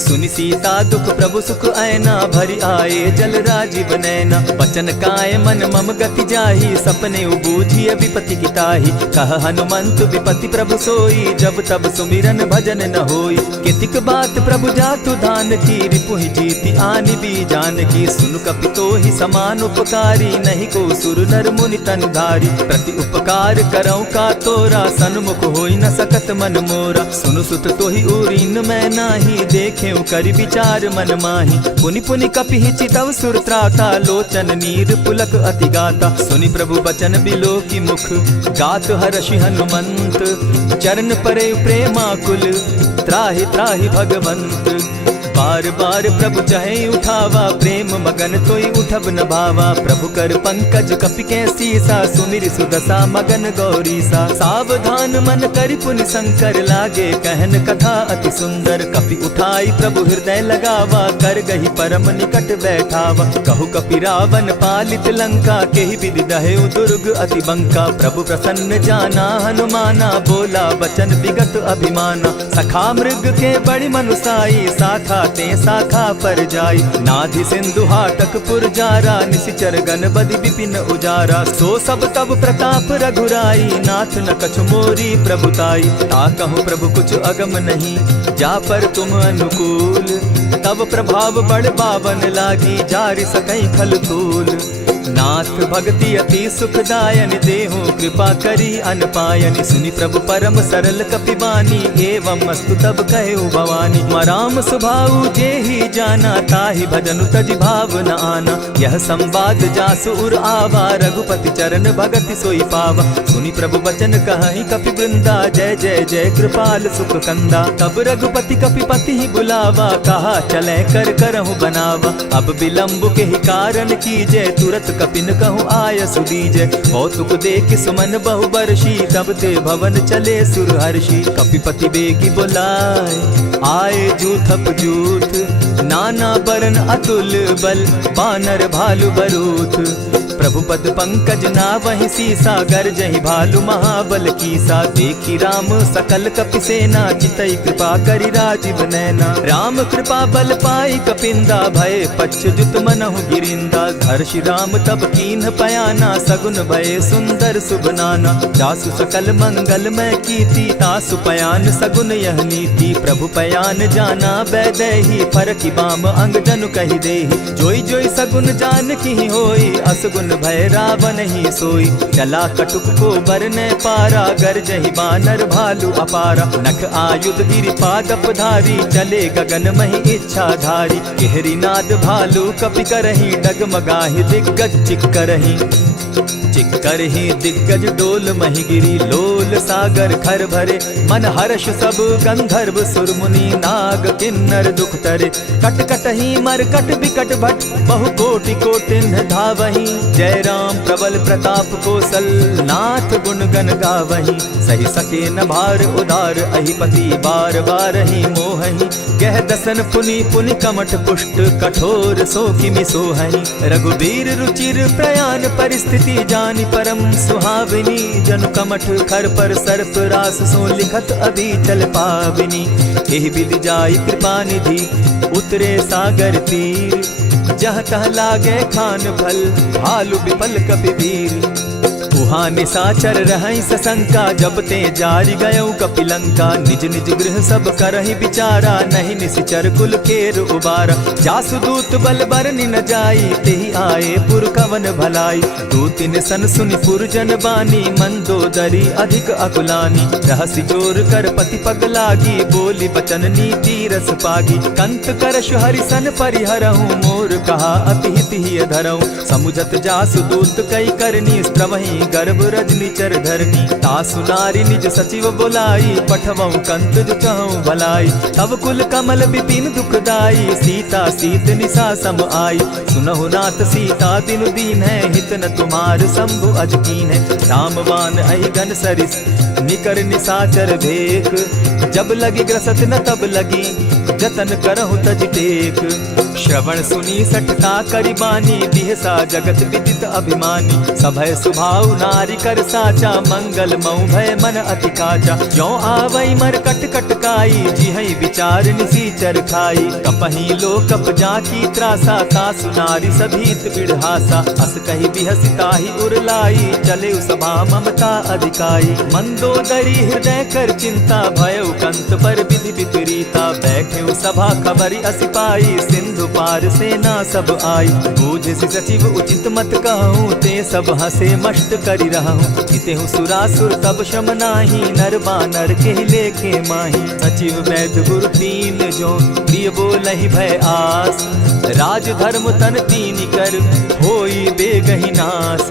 सुनि सीता दुख प्रभु सुख ऐना, भरी आए जल राजीव नैना। बचन काय मन मम गति जाहि, सपने बूझिय विपति की ताहि। कह हनुमंत विपति प्रभु सोई, जब तब सुमिरन भजन न होई। कितिक बात प्रभु जातु धान की, रिपुहि जीति आनि भी जान की। सुन कपितोहि समान उपकारी, नहीं को सुर नर मुनि तन धारी। प्रति उपकार करौ का तोरा, सन्मुख होई न सकत मन मोरा। सुनु सुत तोहि उरीन मैं नाही, देखेउ करि विचार मन माही। पुनि पुनि कपिहि चितव सुर त्राता, लोचन नीर पुलक अति गाता। सुनि प्रभु बचन बिलो की मुख, गात हर्षि हनुमंत। चरण परे प्रेमाकुल, त्राहि त्राहि भगवंत। बार बार प्रभु चाहे उठावा, प्रेम मगन तोई उठब न भावा। प्रभु कर पंकज कपि के सीसा, सुमिर सुदशा मगन गौरीसा। सावधान मन करि पुनि शंकर, लागे कहन कथा अति सुंदर। कपि उठाई प्रभु हृदय लगावा, कर गही परम निकट बैठावा। कहु कपि रावण पालित लंका, केहि विधि दहेउ दुर्ग अति बंका। प्रभु प्रसन्न जाना हनुमाना, बोला बचन विगत अभिमाना। सखा मृग के बड़ी मनुसाई, साखा ते शाखा पर जाई। नाधि सिंधु हाटक पुर जारा, निशिचर गण बदि विपिन उजारा। सो सब तब प्रताप रघुराई, नाथ न कछु मोरी प्रभुताई। ताकहु प्रभु कुछ अगम नहीं, जा पर तुम अनुकूल। तब प्रभाव बड़ बावन लागी, जारि सकई खल तूल। नाथ भक्ति अति सुखदायन, देहु कृपा करी अनपायन। सुनि प्रभु परम सरल कपिबानी, एवं अस्तु तब कहु भवानी। मराम सुभाऊ जेहि जाना, ताहि भजनु तजि भाव न आना। यह संवाद जासु उर आवा, रघुपति चरण भगति सोई पावा। सुनि प्रभु बचन कहहि कपि वृंदा, जय जय जय कृपाल सुख कंदा। तब रघुपति कपिपति ही बुलावा, कहा चले कर करहु बनावा। अब विलंब के ही कारण कीजय, तुरत कपिन कहूँ आय सुदीजय। कौतुक देख सुमन बहु बरसी, तब ते भवन चले सुर हर्षि। कपिपति बेगी बुलाए, आए जूथप जूथ। नाना बरन अतुल बल, बानर भालु बरूथ। प्रभु पद पंकज नावहि सीसा, गरजहि भालु महाबल कीसा। देखी राम सकल कपि सेना, चितई कृपा करि राजीव नैना। राम कृपा बल पाई कपिंदा, भय पच्युत मनहु गिरिंदा। हर्षि राम तब कीन्ह पयाना, सगुन भय सुंदर शुभ नाना। जासु सकल मंगल मैं कीति, तासु पयान सगुन यह नीति। प्रभु पयान जाना बैदेही, फरकि बाम अंग जनु कहि देहि। जोई जोई सगुन जान की होई, असगुन भय रावण ही सोई। चला कटुक को बरने पारा, गरजहि बानर भालु अपारा। नख आयुध गिरिपादप धारी, चले गगन महि इच्छा धारी। केहरी नाद भालु कपि करहि, डगमगाहि दिग्गज चिक्करहि। चिक्करहि दिग्गज डोल महि गिरी, लोल सागर खर भरे। मन हर्ष सब गंधर्व सुर मुनि, नाग किन्नर दुख तरे। कट कटहि मरकट बिकट भट, बहु कोटि कोटिन्ह धावहि। जय राम प्रबल प्रताप कौशल, नाथ गुण गण गावहि। सही सके न भार उदार, अहिपति बार बार ही मोहहि। गह दसन पुनि पुनि कमठ पुष्ट, कठोर सो किमि सोहहि। रघुबीर रुचिर प्रयाण परिस्थिति, जानि परम सुहाविनी। जनु कमठ खर पर सर्प रास, सो लिखत अभी चल पाविनी। एहि विधि जाई कृपा निधि, उतरे सागर तीर। जह तह लागे खान फल, भालु विफल कपिवीर। उहाँ निशाचर रहै सशंका, जब ते जारि गयौ कपिलंका। निज निज गृह सब करहि विचारा, नहीं निशिचर कुल केर उबारा। जासु दूत बल बरनि न जाई, तेहि आए पुर कवन भलाई। दूतिन सन सुनि पुरजन बानी, मंदोदरी अधिक अकुलानी। रहसि जोर कर पति पग लागी, बोली बचन नीति रस पागी। कंत करश हरिसन परिहरहु, मोर कहा अति हित ही धरहु। समुझत जासु दूत कई करनी, स्त्रवहि गर्भ रजनी चर धरनी। तासु नारी निज सचिव बोलाई, पठवऊ कंत जो कहूँ भलाई। तब कुल कमल विपिन दुखदाई, सीता सीत निशा सम आई। सुनहु नाथ सीता दिनु दीन है, हित न तुम्हार शंभु अजकीन है। रामवान अहि घन सरिस, निकर निशाचर भेक। जब लगी ग्रसत न तब लगी, जतन करहु तज टेक। श्रवण सुनी सठता करिबानी, बिहसा जगत विदित अभिमानी। सभय सुभाव नारी कर साचा, मंगल मऊ भय मन अति काचा। जो आवई मर कट कटकाई, जिहई विचार निसीचर खाई। कपही लो कप जाकी त्रासा, तासु नारी सभीत बिढ़ासा। अस कही बिहसिता ही उरलाई, चले सभा ममता अधिकाई। मंदोदरी हृदय कर चिंता, भयउ कंत पर विधि विपरीता। बैठे सभा खबरी असिपाई, सिंधु पार सेना सब आई। बूझ सचिव उचित मत कहूँ, ते सब हसे मष्ट करि रहूँ। जितेहु सुरासुर तब शम नाही, नर बानर के लेखे माही। सचिव वैद्य गुरु तीन जो, प्रिय बोलहि भय आस। राज धर्म तन तीन कर, होई बेगहि नास।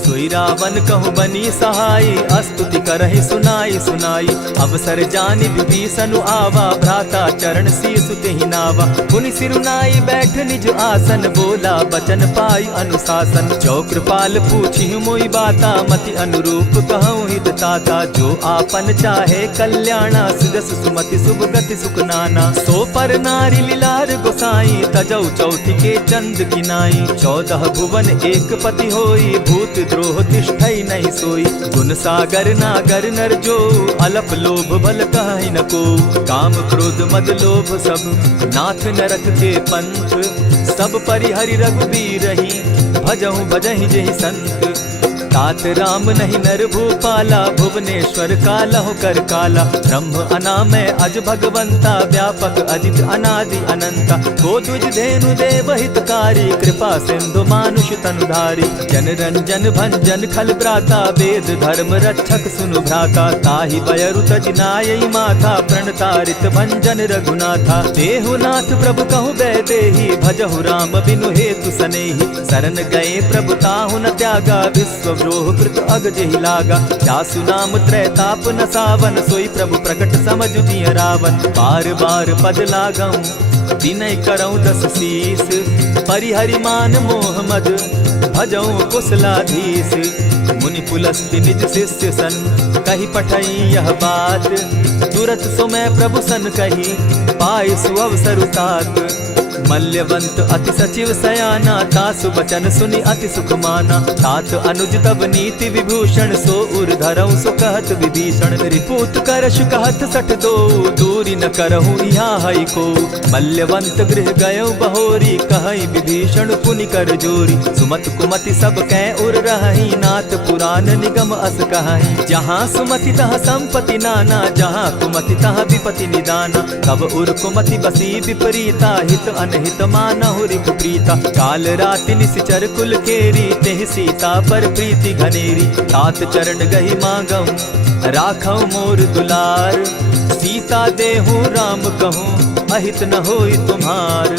सोई रावण कहु बनी सहाई, अस्तुति करहि सुनाई सुनाई। अवसर जानि विभीषण आवा, भ्राता चरण शीसु तेहि नावा। पुनि सिरुनाई बैठ निज आसन, बोला बचन पाई अनुशासन। जो कृपाल पूछि मोई बाता, मति अनुरूप कहूँ हित ताता। जो आपन चाहे कल्याणा, सिदस सुमति शुभ गति सुख नाना। सो पर नारी लीलार गोसाई, तजौ चौथि के चंद किनाई। 14 भुवन एक पति होई, भूत द्रोह तिष्ठई नहीं सोई। गुण सागर नागर नर जो, अलप लोभ बल कहि न को। काम क्रोध मद लोभ सब, नाथ नरक के पंथ। सब परिहरि रघुबीर रही, भजहु भजहि जेहि संत। तात राम नहीं नर भूपाला, भुवनेश्वर कालहु कर काला। ब्रह्म अनामय अज भगवंता, व्यापक अजित अनादि अनंता। को तुझ धेनु देव हितकारी, कृपा सिंधु मानुष तनुधारी। जन रंजन भंजन खल भ्राता, वेद धर्म रक्षक सुनु भ्राता। ताहि बयरु तज नायई माथा, प्रणतारित भंजन रघुनाथा। देहुनाथ प्रभु कहु बैदेही, भजहु राम बिनु हेतु सनेही। शरण गए प्रभु ताहु न त्यागा, विश्व द्रोह कृत अग जेहि लागा। जासु नाम त्रैताप न सावन, सोई प्रभु प्रकट समझ दिय रावण। बार बार पद लागऊं, विनय करऊं 10 शीस। परिहरि मान मोह मद, भजऊं कुशलाधीश। मुनि पुलस्ति निज शिष्य सन, कही पठई यह बात। तुरत सो मैं प्रभु सन कही, पाई सुअवसर तात। मल्यवंत अति सचिव सयाना, तासु बचन सुनि अति सुख माना। तात अनुज तब नीति विभूषण, सो उर धरऊं सो कहत विभीषण। रिपुत करश कहत सठ दो, दूरी न करहूँ यहाँ हई को। मल्यवंत गृह गयो बहोरी, कहई विभीषण पुनि कर जोरी। सुमत कुमति सब कै उर रहई, नाथ पुराण निगम अस कहई। जहाँ सुमति तहाँ संपत्ति नाना, जहाँ कुमति तहाँ विपति निदाना। तब उर कुमति बसी विपरीता, हित अनहित मानहु रिपु प्रीता। काल राति निशिचर कुल केरी, तेहि सीता पर प्रीति घनेरी। तात चरण गही मांगऊं, राखऊं मोर दुलार। सीता देहूं राम कहूं, अहित न होई तुम्हार।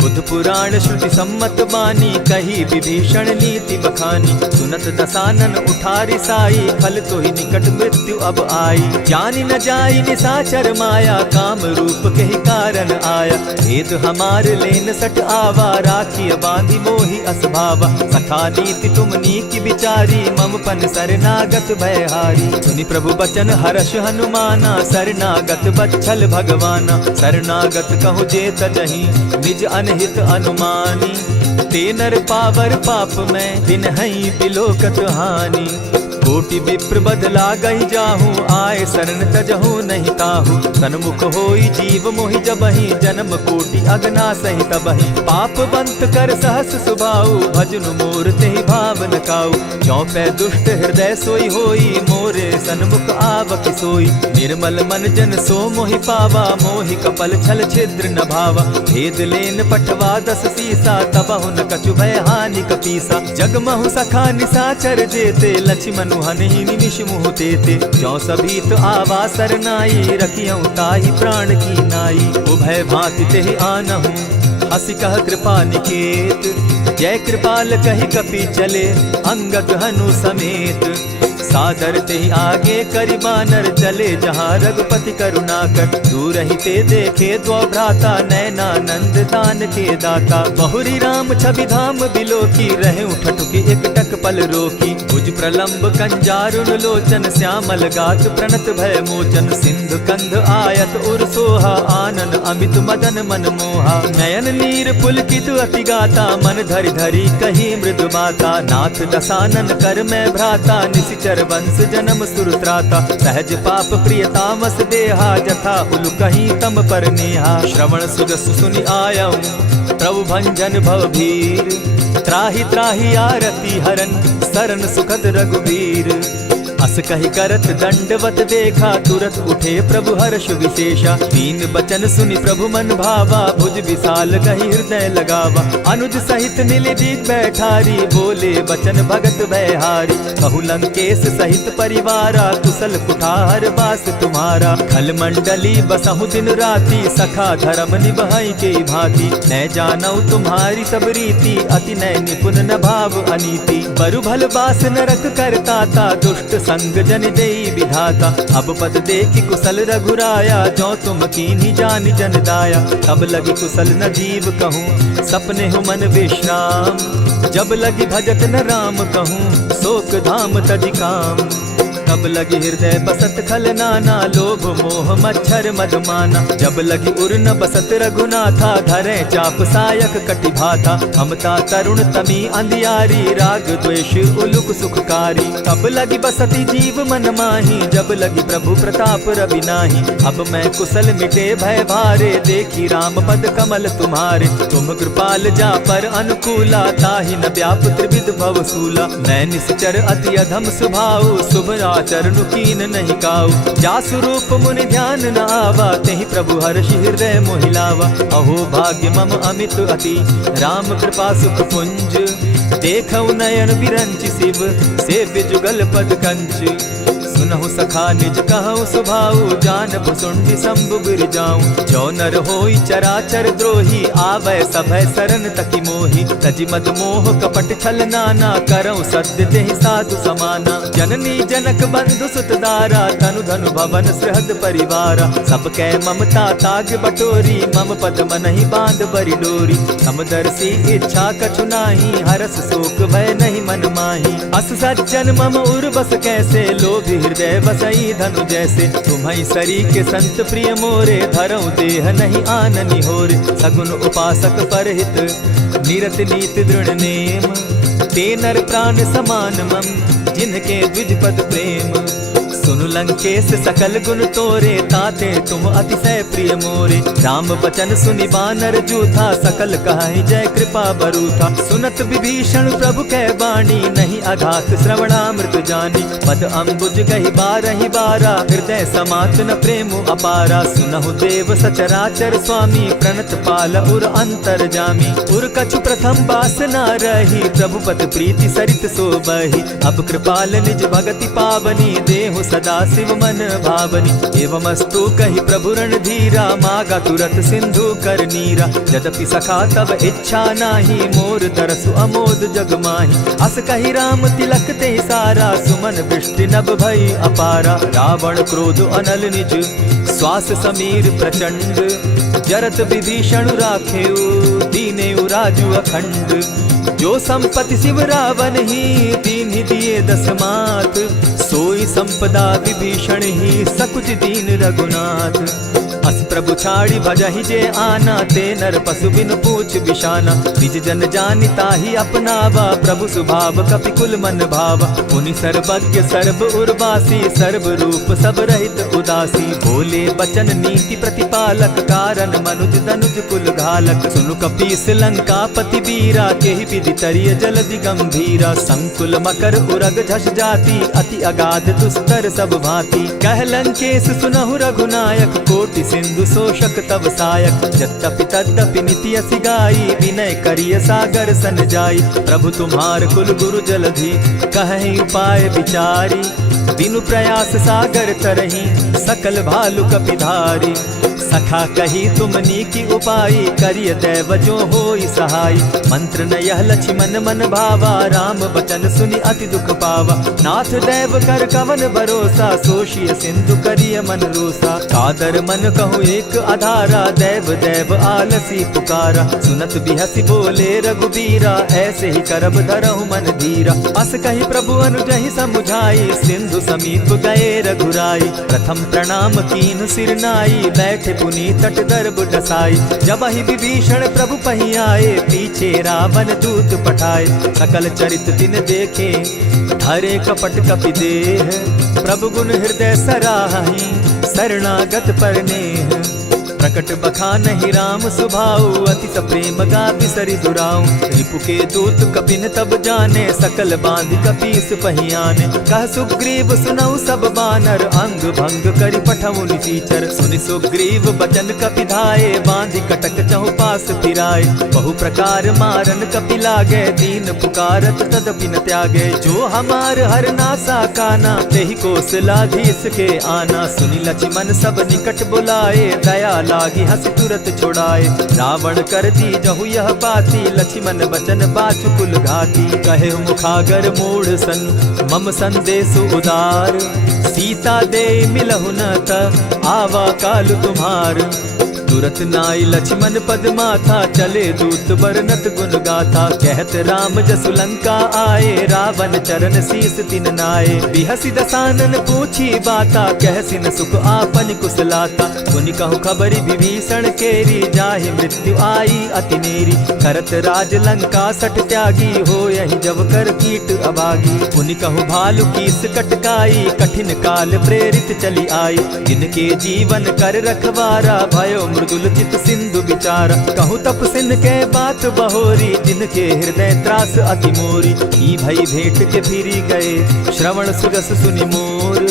बुध पुराण श्रुति सम्मत बानी, कही विभीषण नीति बखानी। सुनत दसानन उठारी साई, फल तो ही निकट मृत्यु अब आई। जानी न जाई निसाचर माया, काम रूप के ही कारण आया। भेद हमार लेन सट आवा, राखी बांधी मोहि असभावा। सखा नीति तुम नीति विचारी, मम पन शरणागत भयहारी। सुनि प्रभु बचन हर्ष हनुमाना, शरणागत बच्छल भगवाना। शरणागत कहु जे तजहि, निज अनहित अनुमानी। ते नर पावर पाप में, बिनहि बिलोकत हानि। कोटि विप्र बदला गही जाहूँ, आए शरण तजहू नहीं ताहू। सन्मुख होई जीव मोहि जबहि, जन्म कोटि अगना सहि तबहि। पाप बंत कर सहस सुभाऊ, भजनु मोर तेहि भाव न काऊ। ज्यों पै दुष्ट हृदय सोई होई, मोरे सन्मुख आवक सोई। निर्मल मन जन सो मोहि पावा, मोहि कपल छल छिद्र न भावा। भेद लेन पठवा 10 सीसा, तबहु न कछु भय हानि कपीसा। जगमहु सखा निसाचर जेते, लक्ष्मण हनहि निमिष मुह तेते। ज्यों सभीत आवा सरनाई, रखियऊं ताहि प्राण की नाई। उभय भांति तेहि आनहूं, हसि कह कृपा निकेत। जय कृपाल कहि कपि चले, अंगद हनु समेत। सादर ते आगे करि बानर चले जहाँ रघुपति करुणा कर। दूर ही ते देखे द्वौ भ्राता नैनानंद दान के दाता। बहुरी राम छवि धाम बिलोकी रहे उठटुकी एक टक पल रोकी। भुज प्रलंब कंजारुन लोचन श्यामल गात प्रणत भय मोचन। सिंधु कंध आयत उर सोहा आनन अमित मदन मन मोहा। नयन नीर पुलकित अति गाता मन धरि धरि कही मृदु बाता। नाथ दसानन कर मैं भ्राता निशिचर वंश जन्म सुरत्राता। सहज पाप प्रियतामस देहा जथा उलु कहीं तम पर नेहा। श्रवण सुजसु सुनि आयऊं प्रभु भंजन भव भीर। त्राहि त्राहि आरती हरन सरन सुखद रघुवीर। अस कहि करत दंडवत देखा तुरत उठे प्रभु हर्ष विशेषा। तीन बचन सुनि प्रभु मन भावा भुज विशाल कहि हृदय लगावा। अनुज सहित नीलदीप बैठारी बोले बचन भगत भयहारी। कहु लंकेश सहित परिवारा कुशल कुठार बास तुम्हारा। खल मंडली बसहु दिन राति सखा धर्म निभाई के भांति। न जानऊ तुम्हारी सब रीति अति नय निपुण न भाव अनीति। बरु भल बास नरक करता ता दुष्ट संग जन देई विधाता। अब पद देखि कुशल रघुराया जो तुम कीन्ही जानि जन दाया। तब लगी कुशल न जीव कहूँ सपने हो मन विश्राम। जब लगी भजत न राम कहूँ शोक धाम तजि काम। तब लगी हृदय बसत खल नाना लोभ मोह मच्छर मधुमाना। जब लगी उर न बसत रघुनाथा धरे चाप सायक कटि भाता। ममता तरुण तमी अंधियारी राग द्वेष उलुक सुखकारी। तब लगी बसती जीव मन माही जब लगी प्रभु प्रताप रवि नाही। अब मैं कुशल मिटे भय भारे देखी राम पद कमल तुम्हारे। तुम कृपाल जा पर अनुकूला ताहि न व्याप त्रिविध भव सूला। मैं निश्चर अति अधम स्वभाव शुभ चरणु कीन नहीं काऊ। जासु रूप मुनि ध्यान न आवा तेहि प्रभु हर्षि हृदय मोहिलावा। अहो भाग्य मम अमित अति राम कृपा सुख पुंज। देखऊ नयन विरंचि शिव सेव्य जुगल पद कंच। सुनहु सखा निज कहु सुभाऊ जान भुसुंडि शंभु गिर जाऊं। जो नर होई चराचर द्रोही आवै सभय सरन तकी मोही। तजि मद मोह कपट छल नाना करऊं सत्य तेहि साधु समाना। जननी जनक बंधु सुत दारा तनु धनु भवन सृहद परिवारा। सब कै ममता ताग बटोरी मम पद मनहि बांध बरि डोरी। समदर्शी इच्छा कछु नाही हरस शोक भय नहीं मन माही। अस सज्जन मम उर बस कैसे लोभी हृदय बसई धनु जैसे। तुम्हारी सरी के संत प्रिय मोरे धरऊं देह नहीं आननि होर। सगुन उपासक परहित निरत नीति दृढ़ नेम। ते नर प्राण समान मम जिनके द्विज पद प्रेम। सुनु लंकेश सकल गुण तोरे ताते तुम अतिशय प्रिय मोरे। राम बचन सुनि बानर जूथा सकल कहाहि जय कृपा बरूथा। सुनत विभीषण प्रभु कै बाणी नहीं अघात श्रवणामृत जानी। पद अम्बुज गहि बारहि बारा हृदय समात न प्रेम अपारा। सुनहु देव सचराचर स्वामी प्रणत पाल उर अंतर जामी। उर कछु प्रथम बास न रही प्रभु पद प्रीति सरित सोबहि। अब कृपाल निज भगति पावनी देहु सदा शिव मन भावनी। एवमस्तु कहि प्रभु रणधीरा मागा तुरत सिंधु कर नीरा। यद्यपि सखा तब इच्छा नाही मोर तरसु अमोद जग माही। अस कहि राम तिलक ते सारा सुमन वृष्टि नभ भई अपारा। रावण क्रोध अनल निज श्वास समीर प्रचंड। जरत विभीषण राखेउ दीनेउ राजु अखंड। जो संपत्ति शिव रावण ही दीन्हि दिए दस मात। सोई संपदा विभीषण ही सकुच दीन रघुनाथ। अस प्रभु छाड़ी भजहि जे आना ते नर पशु बिन पूछ बिशाना। निज जन जानिता ही अपनावा प्रभु स्वभाव कपि कुल मन भावा। मुनि सर्वज्ञ सर्व उर्वासी सर्व रूप सब रहित उदासी। बोले बचन नीति प्रतिपालक कारण मनुज दनुज कुल घालक। सुनु कपीस लंकापति वीरा केहि विधि तरिय जलधि गंभीरा। संकुल मकर उरग झष जाति अति अगाध दुस्तर सब भांति। कह लंकेश सुनहु रघुनायक कोटि सिंधु शोषक तव सायक। यद्यपि तद्यपि निति असि गाई विनय करिय सागर सन जाई। प्रभु तुम्हार कुल गुरु जलधि कहि उपाय विचारी। बिनु प्रयास सागर तरहि सकल भालु कपिधारी। सखा कही तुमनी की उपाई, करिय दैव जो होई सहाय। मंत्र न यह लक्ष्मण मन भावा, राम बचन सुनि अति दुख पावा। नाथ दैव कर कवन भरोसा, सोशिय सिंधु करिय मन रोसा। कादर मन कहूँ एक आधारा, दैव दैव आलसी पुकारा। सुनत बिहसी बोले रघुबीरा, ऐसे ही करब धरहु मन धीरा। अस कही प्रभु अनुजहि समुझाई, सिंधु समीप गए रघुराई। प्रथम प्रणाम कीन सिर नाई, बैठे पुनि तट दर्ब डसाई। जब ही विभीषण प्रभु पही आए, पीछे रावण दूत पठाए। सकल चरित दिन देखे, धरे कपट कपि देह। प्रभु गुण हृदय सराहि, शरणागत पर नेह। प्रकट बखानहि राम सुभाऊ, अति प्रेम गा बिसरि दुराऊ। रिपु के दूत कपिन तब जाने, सकल बांधि कपीस पहियाने। कह सुग्रीव सुनऊ सब बानर, अंग भंग करि पठऊ निसीचर। सुनि सुग्रीव बचन कपि धाये, बांधि कटक चहु पास फिराए। बहु प्रकार मारन कपि लागे, दीन पुकारत तदपि न त्यागे। जो हमार हर नासा काना, तेहि कौशलाधीश के आना। सुनि लक्ष्मण सब निकट बुलाए, दया लागी हंस तुरत छुड़ाए। रावण कर दी जहु यह पाती, लक्ष्मण बचन बाचु कुल घाती। कहे मुखागर मूढ़ सन, मम संदेश उदार। सीता दे मिलहु न त, आवा काल तुम्हार। तुरत नाई लक्ष्मण पद माथा, चले दूत बरनत गुण गाथा। कहत राम जसु लंका आए, रावण चरण शीस तिन नाए। बिहसी दसानन पूछी बाता, कहसिन सुख आपन कुशलाता। सुनि कहु खबरी विभीषण केरी, जाहि मृत्यु आई अति नेरी। करत राज लंका सठ त्यागी, हो यही जब कर कीट अभागी। पुनि कहु भालु कीस कटकाई, कठिन काल प्रेरित चली आई। जिनके जीवन कर रखवारा, भयो मृदुल चित सिंधु विचारा। कहूँ तपसिन के बात बहोरी, जिनके हृदय त्रास अति मोरी। ई भई भेंट के फिरी गए, श्रवण सुरस सुनि मोर।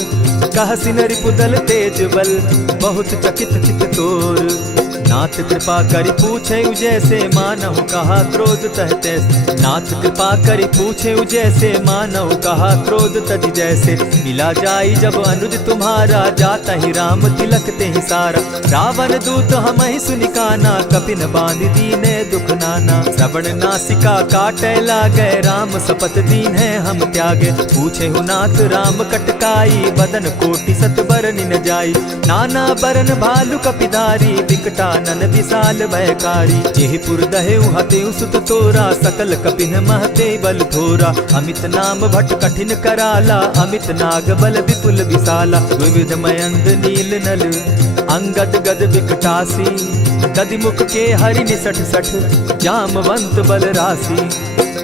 कहसिन रिपुदल तेज बल, बहुत चकित चित तोर। नाथ कृपा करि पूछे जैसे, मानहु कहा क्रोध तह तैसे। नाथ कृपा करि पूछे जैसे, मानहु कहा क्रोध तज जैसे। मिला जाई जब अनुज तुम्हारा, जाता ही राम तिलक ते ही सारा। रावण दूत हम ही सुनि काना, कपिन बांधि दीने दुख नाना। श्रवण नासिका काटे लागे, राम शपथ दीन है हम त्यागे। पूछे हु नाथ राम कटकाई, बदन कोटि सत बरनि न जाई। नाना बरन भालु कपिधारी, विकटा नन विशाल भयकारी। जेहिपुर दहेउ हतेउ सुत तोरा, सकल कपिन महते बल थोरा। अमित नाम भट कठिन कराला, अमित नाग बल विपुल विशाला। विविध मयंद नील नल, अंगद गद विकटासी। गदि मुख के हरि निसठ सठ, जामवंत बल राशि।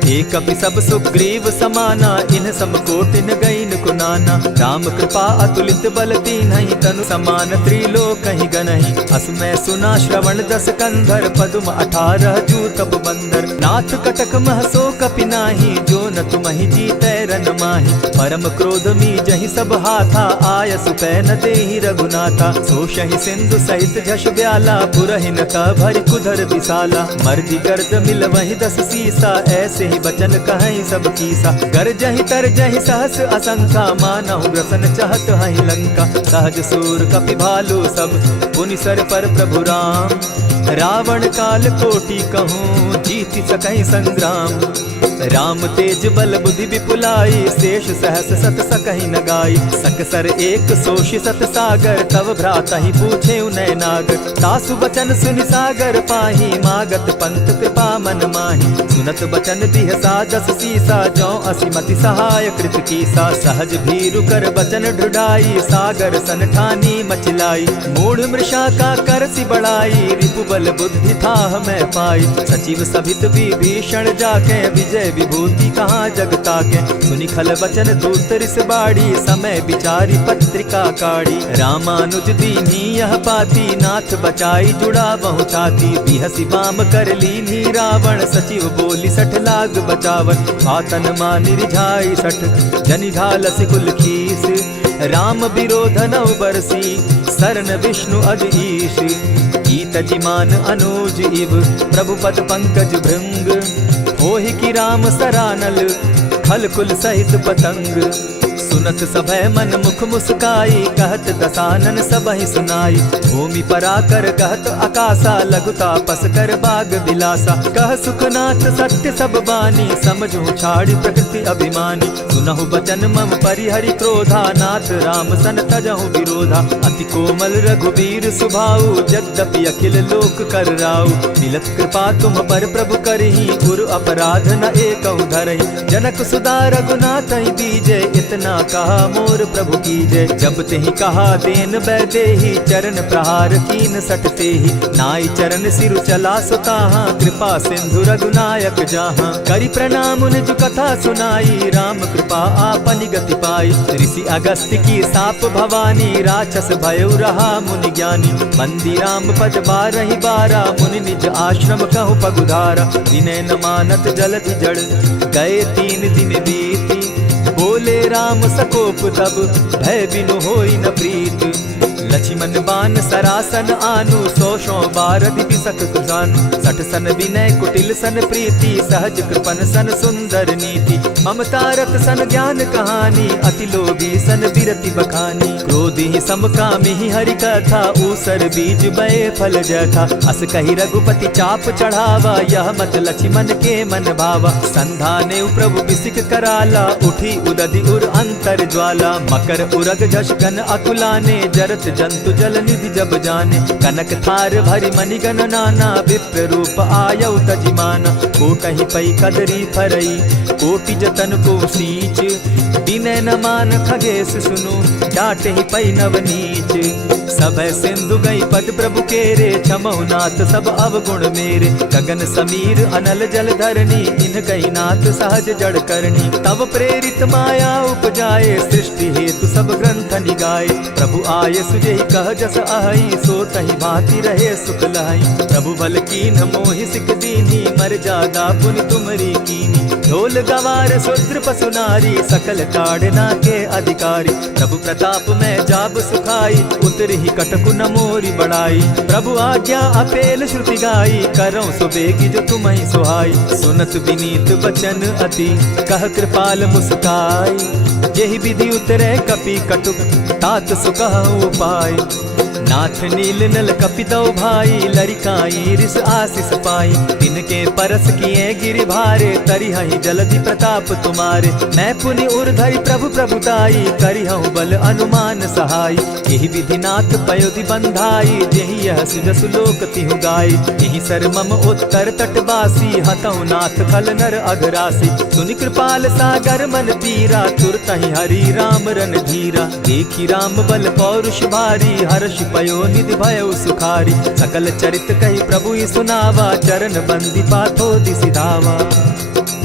एक कपि सब सुग्रीव समाना, इन सम कोटिन गईन कुनाना। राम कृपा अतुलित बल दीन्हि, तनु समान त्रिलोक ही गनहि। अस मैं सुना श्रवण दस कंधर, पदुम 18 जूतब बंदर। नाथ कटक महसो कपि नाही, जो न तुमहि जीतै रन माहि। परम क्रोध मी जहि सब हाथा, आयस पै न देहि रघुनाथा। सोषहि सिंधु सहित झष ब्याला, पुरहि न कह भरि कुधर विशाला। मर्दि गर्द मिल वहि 10 सीसा, ऐसे ही बचन कहीं सब कीसा। गरजहि तरजहि सहस असंखा, मानहु ग्रसन चाहत हहि लंका। सहज सूर कपि भालु सब, पुनि सर पर प्रभु राम। रावण काल कोटि कहूँ, जीति सकहि संग्राम। राम तेज बल बुद्धि विपुलाई, शेष सहस सत सकहि न गाई। सकसर एक सोषि सत सागर, तव भ्राता ही पूछे उनय नागर। तासु बचन सुनि सागर पाही, मागत पंथ कृपा मन माही। सुनत बचन बिहसा 10 सीसा, जौ असिमति सहाय कृत कीसा। सहज भीरु कर बचन ढुढ़ाई, सागर सन ठानी मचिलाई। मूढ़ मृषा का करसि बढ़ाई, रिपु बल बुद्धि थाह मैं पाई। सचिव सभित विभीषण जाके, विजय विभूति कहाँ जगता के। सुनि खल बचन दूत रिस बाड़ी, समय विचारी पत्रिका काढ़ी। रामानुज दीन्ही यह पाती, नाथ बचाई जुड़ा बहु छाती। बिहसी बाम कर लीन्ही रावण, सचिव बोली सठ लाग बचावन। आतन मानि रिझाई सठ, जनि ढालसि कुल खीस। राम विरोध नौ बरसी, सरन विष्णु अज ईश। गीत जिमान अनुज इव, प्रभु पद पंकज भृंग। होहि कि राम सरानल, खल कुल सहित पतंग। सुनत सभय मन मुख मुस्काई, कहत दसानन सबहि सुनाई। भूमि पराकर कहत आकाशा, लघु तापस कर बाग बिलासा। कह सुखनाथ सत्य सब बानी, समझू छाड़ी प्रकृति अभिमानी। सुनहु बचन मम परिहरि क्रोधा, नाथ राम सन तजहु विरोधा। अति कोमल रघुबीर सुभाऊ, यद्यपि अखिल लोक कर राऊ। मिलत कृपा तुम पर प्रभु करही, गुरु अपराध न एकहु धरहि। जनक सुदा रघुनाथ ही दीजे, इतना कहा मोर प्रभु कीजे। जब तेहि कहा देन बैदेही, चरण प्रहार कीन सटते ही। नाई चरण सिरु चला सुताहा, कृपा सिंधु रघुनायक जाहा। करि प्रणाम निज कथा सुनाई, राम कृपा आपनि गति पाई। ऋषि अगस्त्य की साप भवानी, राक्षस भयउ रहा मुनि ज्ञानी। बंदी राम पद बारहि बारा, मुनि निज आश्रम कहु पगुधारा। विनय न मानत जलधि जड़, गए 3 दिन बीती। बोले राम सकोप तब, भय बिनु होई न प्रीत। लक्ष्मण बान सरासन आनु, 100 बारधि बिसक कुजान। 60 सन विनय कुटिल सन प्रीति, सहज कृपन सन सुंदर नीति। ममता रत सन ज्ञान कहानी, अति लोभी सन बिरति बखानी। क्रोधी समकामी हरि कथा, ऊसर बीज बये फल जथा। अस कही रघुपति चाप चढ़ावा, यह मत लक्ष्मण के मन भावा। संधाने प्रभु बिसिक कराला, उठी उदधि उर अंतर ज्वाला। मकर उरग झष घन अकुलाने, जरत जंतु जल निधि जब जाने। कनक थार भरि मणिगण नाना, विप्र रूप आयौ तजिमाना। कोटहि पै कदरी फरई, कोटि जतन को सींच। विनय न मान खगेश सुनु, डांटहि पै नव नीच। सभय सिंधु गई पद प्रभु केरे, क्षमहु नाथ सब अवगुण मेरे। गगन समीर अनल जल धरनी, इन कही नाथ सहज जड़ करनी। तब प्रेरित माया उपजाए, सृष्टि हेतु सब ग्रंथ निगाए। प्रभु आय सुजेहि कह जस अहई, सो तहि भांति रहे सुख लहई। प्रभु बल कीन मोहि सिख दीनी, मर जादा पुनि तुमरी कीनी। ढोल गवार शूद्र पशु नारी, सकल ताड़ना के अधिकारी। प्रभु प्रताप में जाब सुखाई, उतरि कटकु न मोरी बड़ाई। प्रभु आज्ञा अपेल श्रुति गाई, करौ सुबेगी जो तुम्हि सुहाई। सुनत विनीत बचन अति, कह कृपाल मुस्काई। जेहि विधि उतरे कपि कटुक, तात सुकहु उपाय। नाथ नील नल कपि दो भाई, लरिकाई रिस आशीष पाई। तिनके परस किए गिरि भारे, तरिहहि जलधि प्रताप तुम्हारे। मैं पुनि उर्धरि प्रभु प्रभुताई, करिहउ बल अनुमान सहाय। यही विधि नाथ पयोधि बंधाई, जेहि यह सुजसु लोक तिहु गाई। यही सर मम उत्तर तटवासी, हतहु नाथ खल नर अघरासी। सुनि कृपाल सागर मन पीरा, तुरतहि हरि राम रन धीरा। देखी राम बल पौरुष भारी, हर्ष पयो निधि भयउ सुखारी। सकल चरित कही प्रभु ही सुनावा, चरण बंदी पाथो दिसि धावा।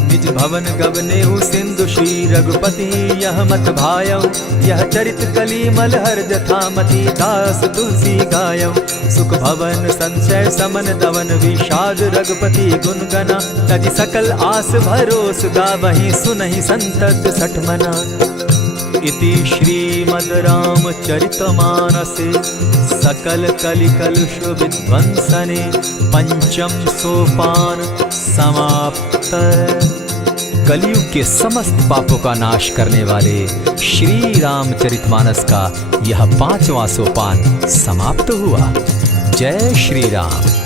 निज भवन गवनेहु सिंधु श्री रघुपति, यह मत भायौ। यह चरित कली मलहर जथामति, दास तुलसी गायौ। सुख भवन संशय समन दवन, विषाद रघुपति गुण गना। तजि सकल आस भरोस, गावहि सुनहि संतत सठ मना। इति श्रीमद् रामचरितमानसे, सकल कलि कलुष विध्वंसने। पंचम सोपान समाप्त। कलयुग के समस्त पापों का नाश करने वाले श्री रामचरितमानस का यह 5वां सोपान समाप्त हुआ। जय श्री राम।